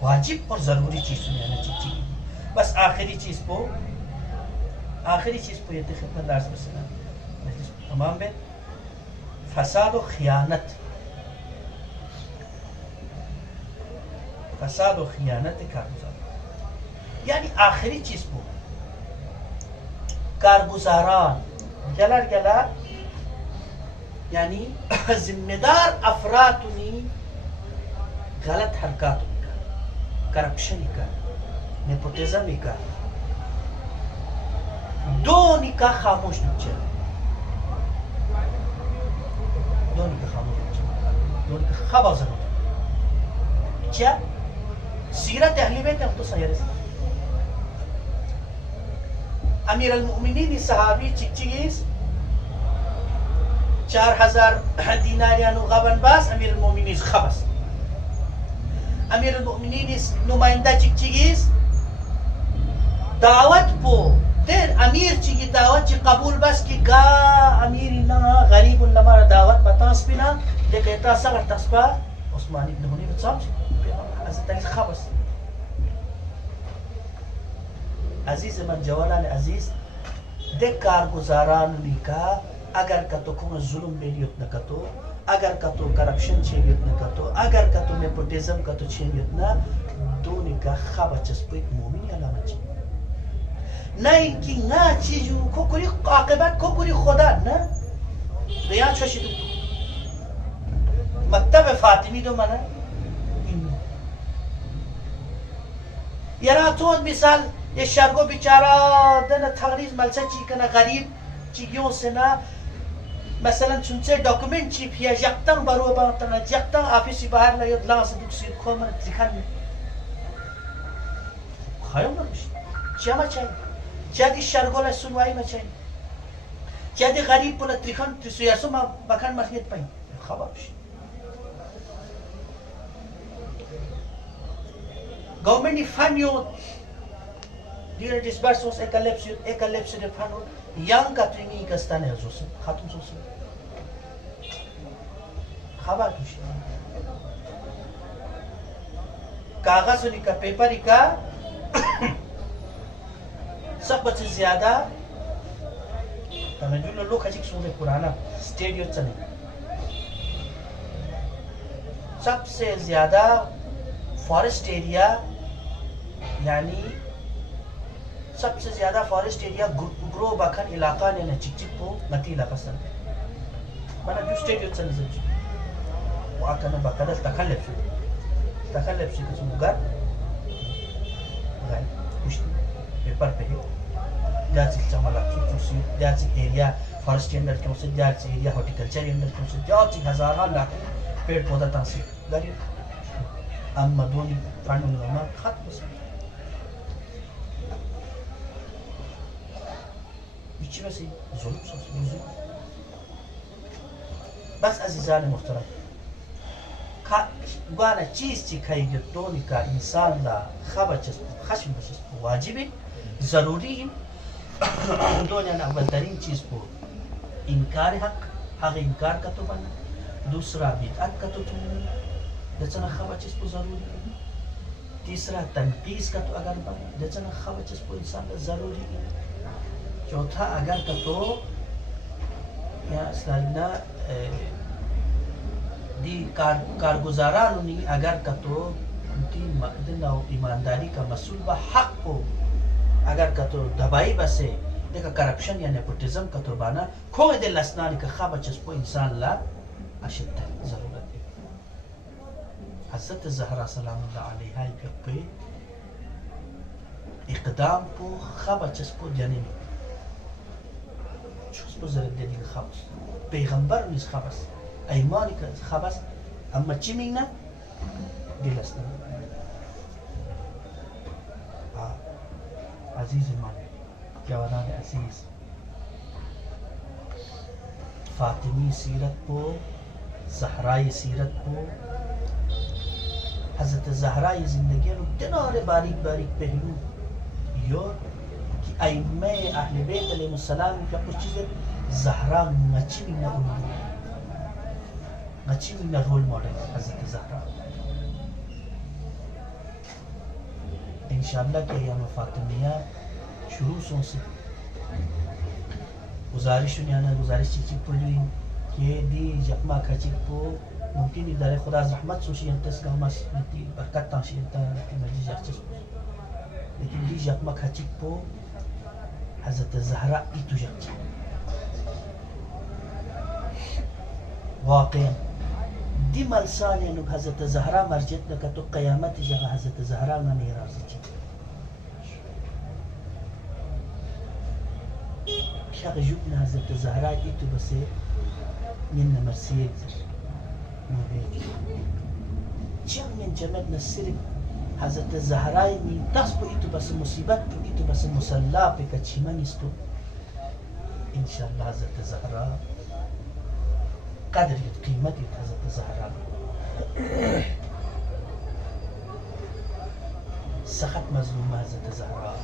वाजिब और जरूरी चीज सुनियाना चाहिए बस आखिरी चीज को ये खिदमत अर्ज बसना तमाम में फसाद और खियानत कारगुजार यानी आखिरी चीज को कारगुजारान गलर यानी जिम्मेदार अफरातुनी गलत हरकत करप्शन का नेपोटिज्म का दो निकाह खामोश नुचे दोनों का खबर जरूर क्या सीरत अहले बैत हम तो सही अमीर अल-मुमिनीन सहाबी चिचिस 4000 दिनार यानो गबन बास अमीर अल-मुमिनीन खबस अमीर अल-मुमिनीन नुमाइंदा चिचिस दावत पो तेर अमीर चिगी दावत ची कबूल बस की गा अमीर ना गरीब उल्लमा दावत बतास बिना दे कहता सगर तस्बा उस्मान इब्न हुनैफ समझ हज़रत अली खबस अजीज मन जवान अजीज दे कारगुजारान निका अगर कतो को जुल्म बेलियत न कतो अगर कतो करप्शन छेलियत न कतो अगर कतो नेपोटिज्म कतो छेलियत न दो निका खबचस पे मोमिन अलामत ना इनकी ना चीजू को कोई आक़िबत को कोई खुदा ना रियान छोशी दो मक्तब फातिमी दो मना यारा तो मिसाल ये शर्गो बेचारा दन थगरीज मलसा चिकना गरीब चिगियों से ना मसलन सुनसे डॉक्यूमेंट चिप या जक्तंग बरो बातना जक्तंग ऑफिस बाहर la yod लास दुख से खोम दिखान खायो मनुष्य चमा चाहिए jadi syargola sunwai macam jadi gharib pula trikan tisuyaso makan masjid pai khabar government fund yo during disbursements ecalepsy de fund yang katringi kastane azusu khatum sosu khabar कागज का paper का सब बच्चे ज्यादा तमें जो लोग खजिक सुने पुराना स्टेडियम चले सबसे ज्यादा फॉरेस्ट एरिया यानी सबसे ज्यादा फॉरेस्ट एरिया ग्रो बखन इलाका ने चिक को नती इलाका सर mana जो स्टेडियम चले सच वो आकर न बकदल तखल्लफ से कुछ मुगर गाय कुछ पेपर पे जाती चमला चुसी जाती एरिया फॉरेस्ट अंडर के उसे जाती एरिया हॉर्टिकल्चर अंडर के उसे जाती हजारों लाख पेड़ पौधा तांसी गाड़ी अम्मा दोनी फंड में खत्म से बीच में से जुल्म बस अजीजान मुख्तरम गाना चीज चिखाई जो दोनी का इंसान ला खबचस खशम बचस वाजिब जरूरी दोनों ना अव्वल तरीन चीज को इनकार हक इनकार का तो बना दूसरा बिदअत का तो दचना खबचस को जरूरी तीसरा तनकीस का तो अगर जचना खबच इसको इंसान का ज़रूरी है। चौथा अगर का तो या सलना दी कारगुजारान नहीं अगर का तो उनकी मकदना ईमानदारी का मसूल व हक को अगर का तो दबाई बसे देखा करप्शन या नेपोटिज्म का तो बाना खोए दे लसनानी का खबच इसको इंसान ला अशद ज़रूरत है। हज़रत ज़हरा सलामुल्लाह अलैहा पे इक़दाम को खबच इसको जाने में شو زرد دي الخبص بيغمبر مش خبص أيماني كخبص أما تشيمينا دي لسنا عزيز المعنى جوانان عزيز فاطمي سيرت بو زهراي سيرت بو حضرت زهراي زندگی رو کنار باریک باریک پهلو یور أئمة أهل بيت عليهم السلام يقول شيء زهراء نجيب من الرول موديل حضرت زهراء إن شاء الله कि अय्याम फातिमिया शुरू से गुजारिश चीज़ पुली कि दी जख्मा खचिक को मुमकिन इधर खुदा रहमत सोची अंतस का मस नीति बरकत ताशी अंतर की मर्जी जाचस लेकिन दी जख्मा खचिक को حضرت الزهراء إتوجت واقعا دي ملسان إنه حضرت الزهراء مرجت لك تو قيامت جاء حضرت الزهراء ما ميراثي شاق جبنا حضرت الزهراء إتو بس من مرسيد نوبيت جم من جمعنا السرق حضرت الزهراء من تصبو إتو بس مصيبت إتو بس مسلا بكتشيمان يستو إن شاء الله حضرت الزهراء قدر قيمة حضرت الزهراء سخط مظلومة حضرت الزهراء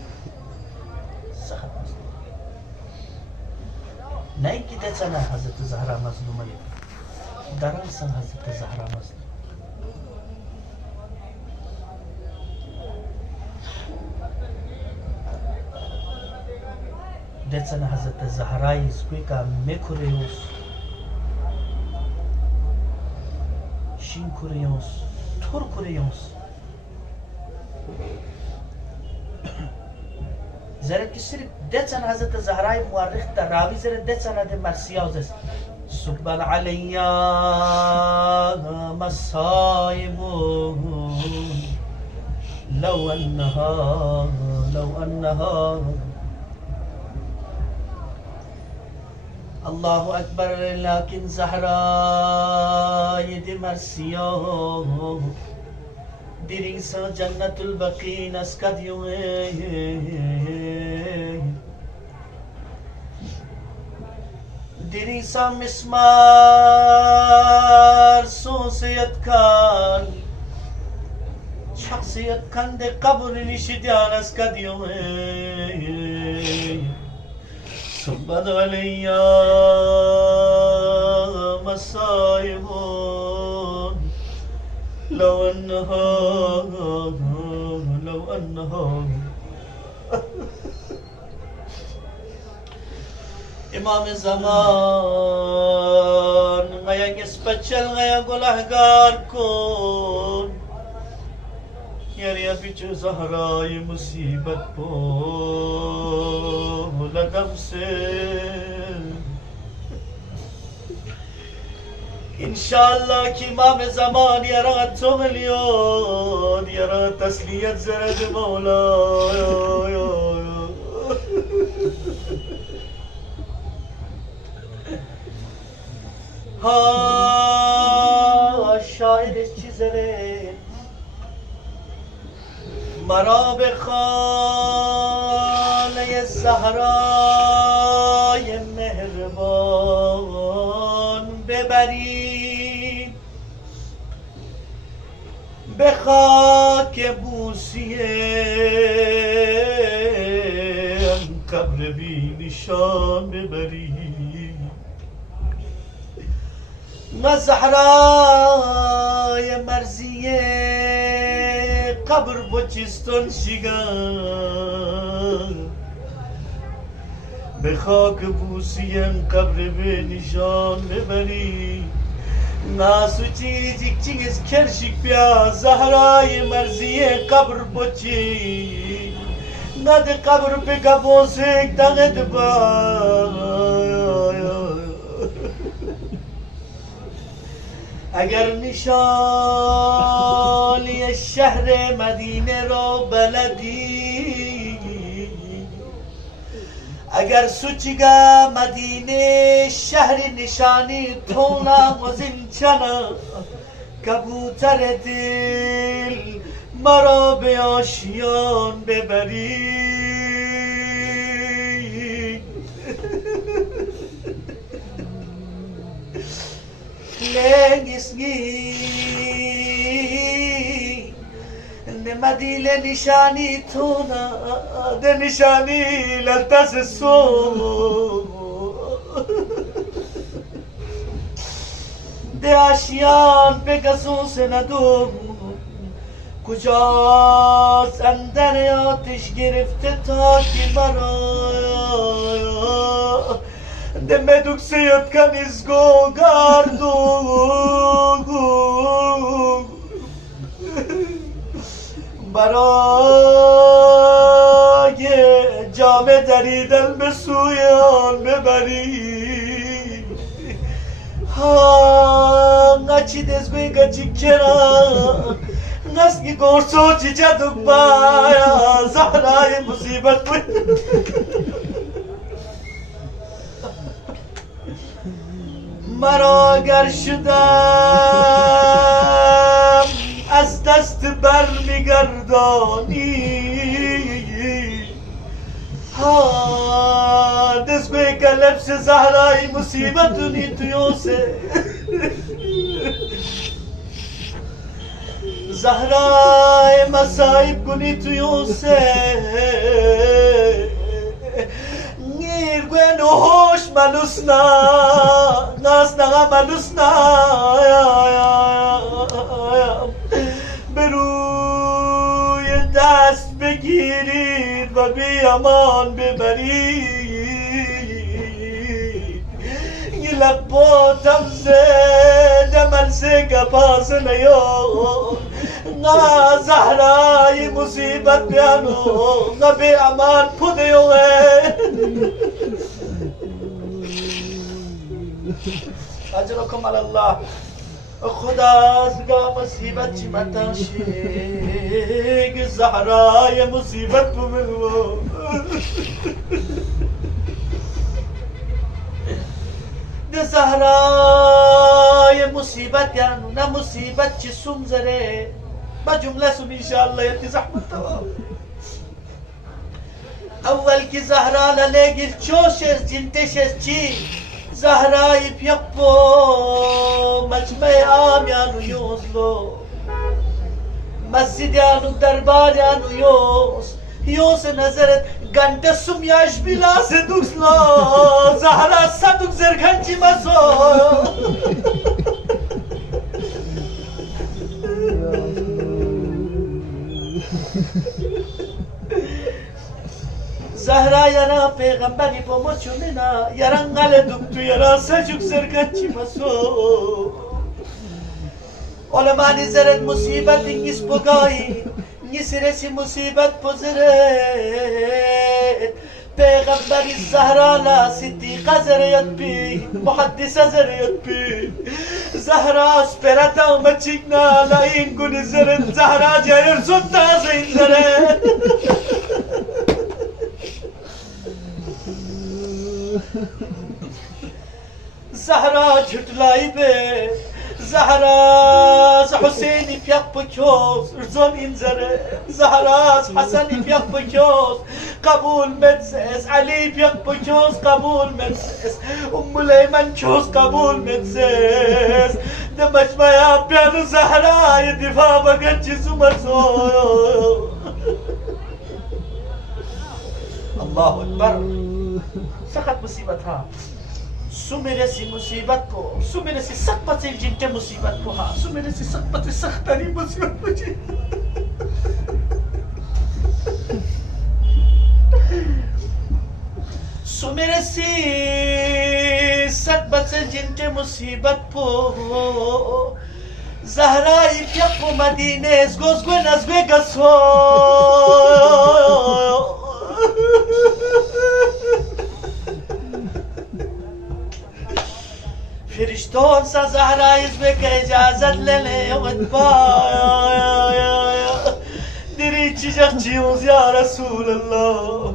سخط مظلومة ناين كده سنة حضرت الزهراء مظلومة دران سنة حضرت الزهراء مظلومة دتسنا حضرت الزهراء سكويكا ميكوريوس شين كوريوس تور كوريوس زرد كسر دتسنا حضرت الزهراء مؤرخ تراوي زرد دتسنا دي مرسياوز سبحان عليا مصائب لو أنها الله أكبر لكن زهراء يدي مرسيو ديرين سا جنة البقي نسكت ديرين سا مسمار سوسيت كان شخصيت كان دي قبر نشديان نسكت سبحان عليا مصائب لو أنها إمام الزمان غيا يسبتشل غيا گناهگار کن يا بيچو زهراء مصیبت پو لگم سے انشاءاللہ کی امام زمان يرى تغلیون يرى تسلیت زرد مولا ها شاعر چیزره مرا به خانه زهرای مهربان ببرید به خاک بوسیه قبر بی نشان ببرید و زهرای مرزیه قبر بچستان شیگان به خاک بوسیم قبر به نشان ببری ناسو چیزی چیز کرشک بیا زهرای مرزی قبر بچی ند قبر به گبوسک دغد با اگر نشانی شهر مدینه را بلدی اگر سوچگا مدینه شهر نشانی تونا مزین چنا کبوتر دل مرا به آشیان ببری لنگسگی نمدیل نشانی تونا ده نشانی للتس سو ده آشیان پگسون سے ندوم کجاست اندر آتش گرفته تا که مرا ده مدوک سید کنیزگو گردو برای جامه دریدن به سوی آن ببری ها نچی دزگوی گچی کرا نسکی گورسو چی جدوک بایا زهرای مصیبت بود مرا گر شدم از دست بر میگردانی ها دست به لبس زهرای مصیبتونی تویوسه زهرای مصائب کنی تویوسه نيرگوين وحوش ملوسنا ناس نغا ملوسنا بروی دست بگیرید و بی امان ببرید یه لباتم زده ملسه گپاس نیو نا زهرای مصیبت بیانو نا بی امان پودیوه اجرکم الله خدا از گا مصیبت چی متاشی زهرای مصیبت بمنو ده زهرای مصیبت یعنو نه مصیبت چی سوم زره با جمله سوم انشاءالله یتی زحمت تواب اول کی زهرا لگیر چوشش جنتشش چی زهرای پیپو مجمع آمیانو یوزلو مسجد یانو دربار یانو یوز نظرت گنده سمیاش بلاس دوکسلو زهرا صدوک زرگنچی مسو زهرا یارا پیغمبری پا چونینا یارا غل دکتو یارا سجوک زرگنچی مسو علماء نظرت مصیبت انگیس بگاهی نسرسی مصیبت پذرت پیغمبری زهرا لا صدیقه زریت بی محدثه زریت بی زهرا اسپرتا و مچیگنا لا این گونی زرت زهرا جایر زنده زین زرت زهرا جھٹلائی به زهرا حسینی پیاق بکوز ارزون اینزره زهرا حسنی پیاق بکوز قبول مدسس علی پیاق بکوز قبول مدسس ام لیمن کوز قبول مدسس ده مجمع پیانو زهرا یه دفاع بگن چیزو مرسو الله اکبر سخت مصیبت ها سو میرے سی مصیبت کو سو میرے سی سخت جنتے مصیبت کو ہاں سو میرے سی سخت تری مصیبت کو میرسی صد بچه جنت مصیبت پو زهرای پیق و مدینه از گوزگو نزگوی گسو فرشتون سا زهرای ازبه که اجازت لیلی و اتبای دیری چی جخ چیوز یا رسول الله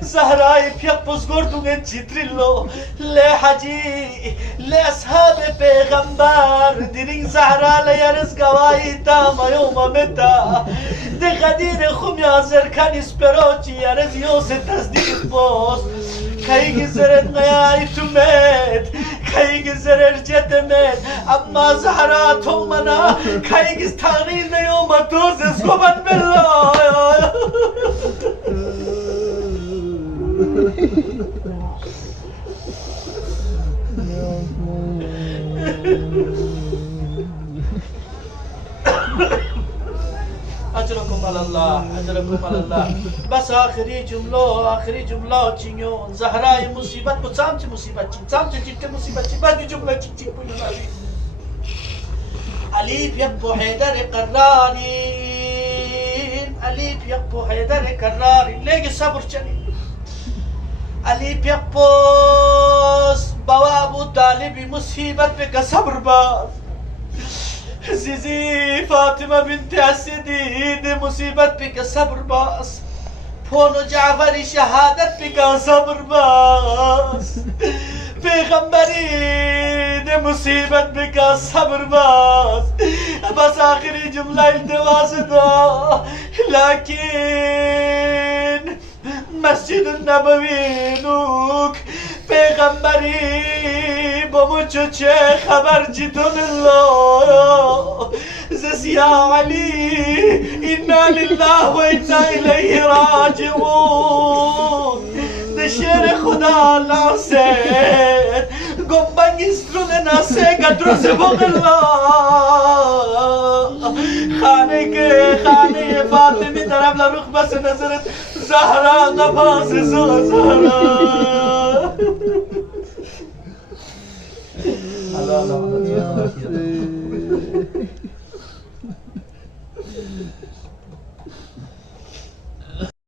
زهرای پیق بزگردون جدرلو لی حجی لی اصحاب پیغمبر دیرین زهرا لیرز گواهی تاما یوم متا دی غدیر خمیا زرکن اسپروچی یرز یوس تصدیق بوست کهی زرد غیای تو مید کهی زرد جد مید اما زهرا تو منا کهی تغییر نیوم توز اسکوبن بالله اجركم على الله اجركم على الله بس آخری جمله چینیون زهرای مصیبت با چامچ مصیبت چین چامچ جیت مصیبت چین بعد جمله چین بودن علی يبو حيدر قرارين علي يبو حيدر قرارين لقي صبر چني علي يبو بوابو طالبي مصيبت بك صبر باز زيزي فاطمة بنت السديد مصيبت بك صبر باز فونو جعفر شهادت بك صبر باز پیغمبری ده مصیبت بکا صبر باز بس آخری جمله التواس دا لیکن مسجد النبوی نوک پیغمبری بموچو چه خبر جتون الله زسیا علی انا لله و انا الیه راجعون شعر خدا لاسد گمبنگ استرون ناسه گدروز بغلا خانه فاطمی طرف لروخ بس نظرت زهرا قفاس زهرا الله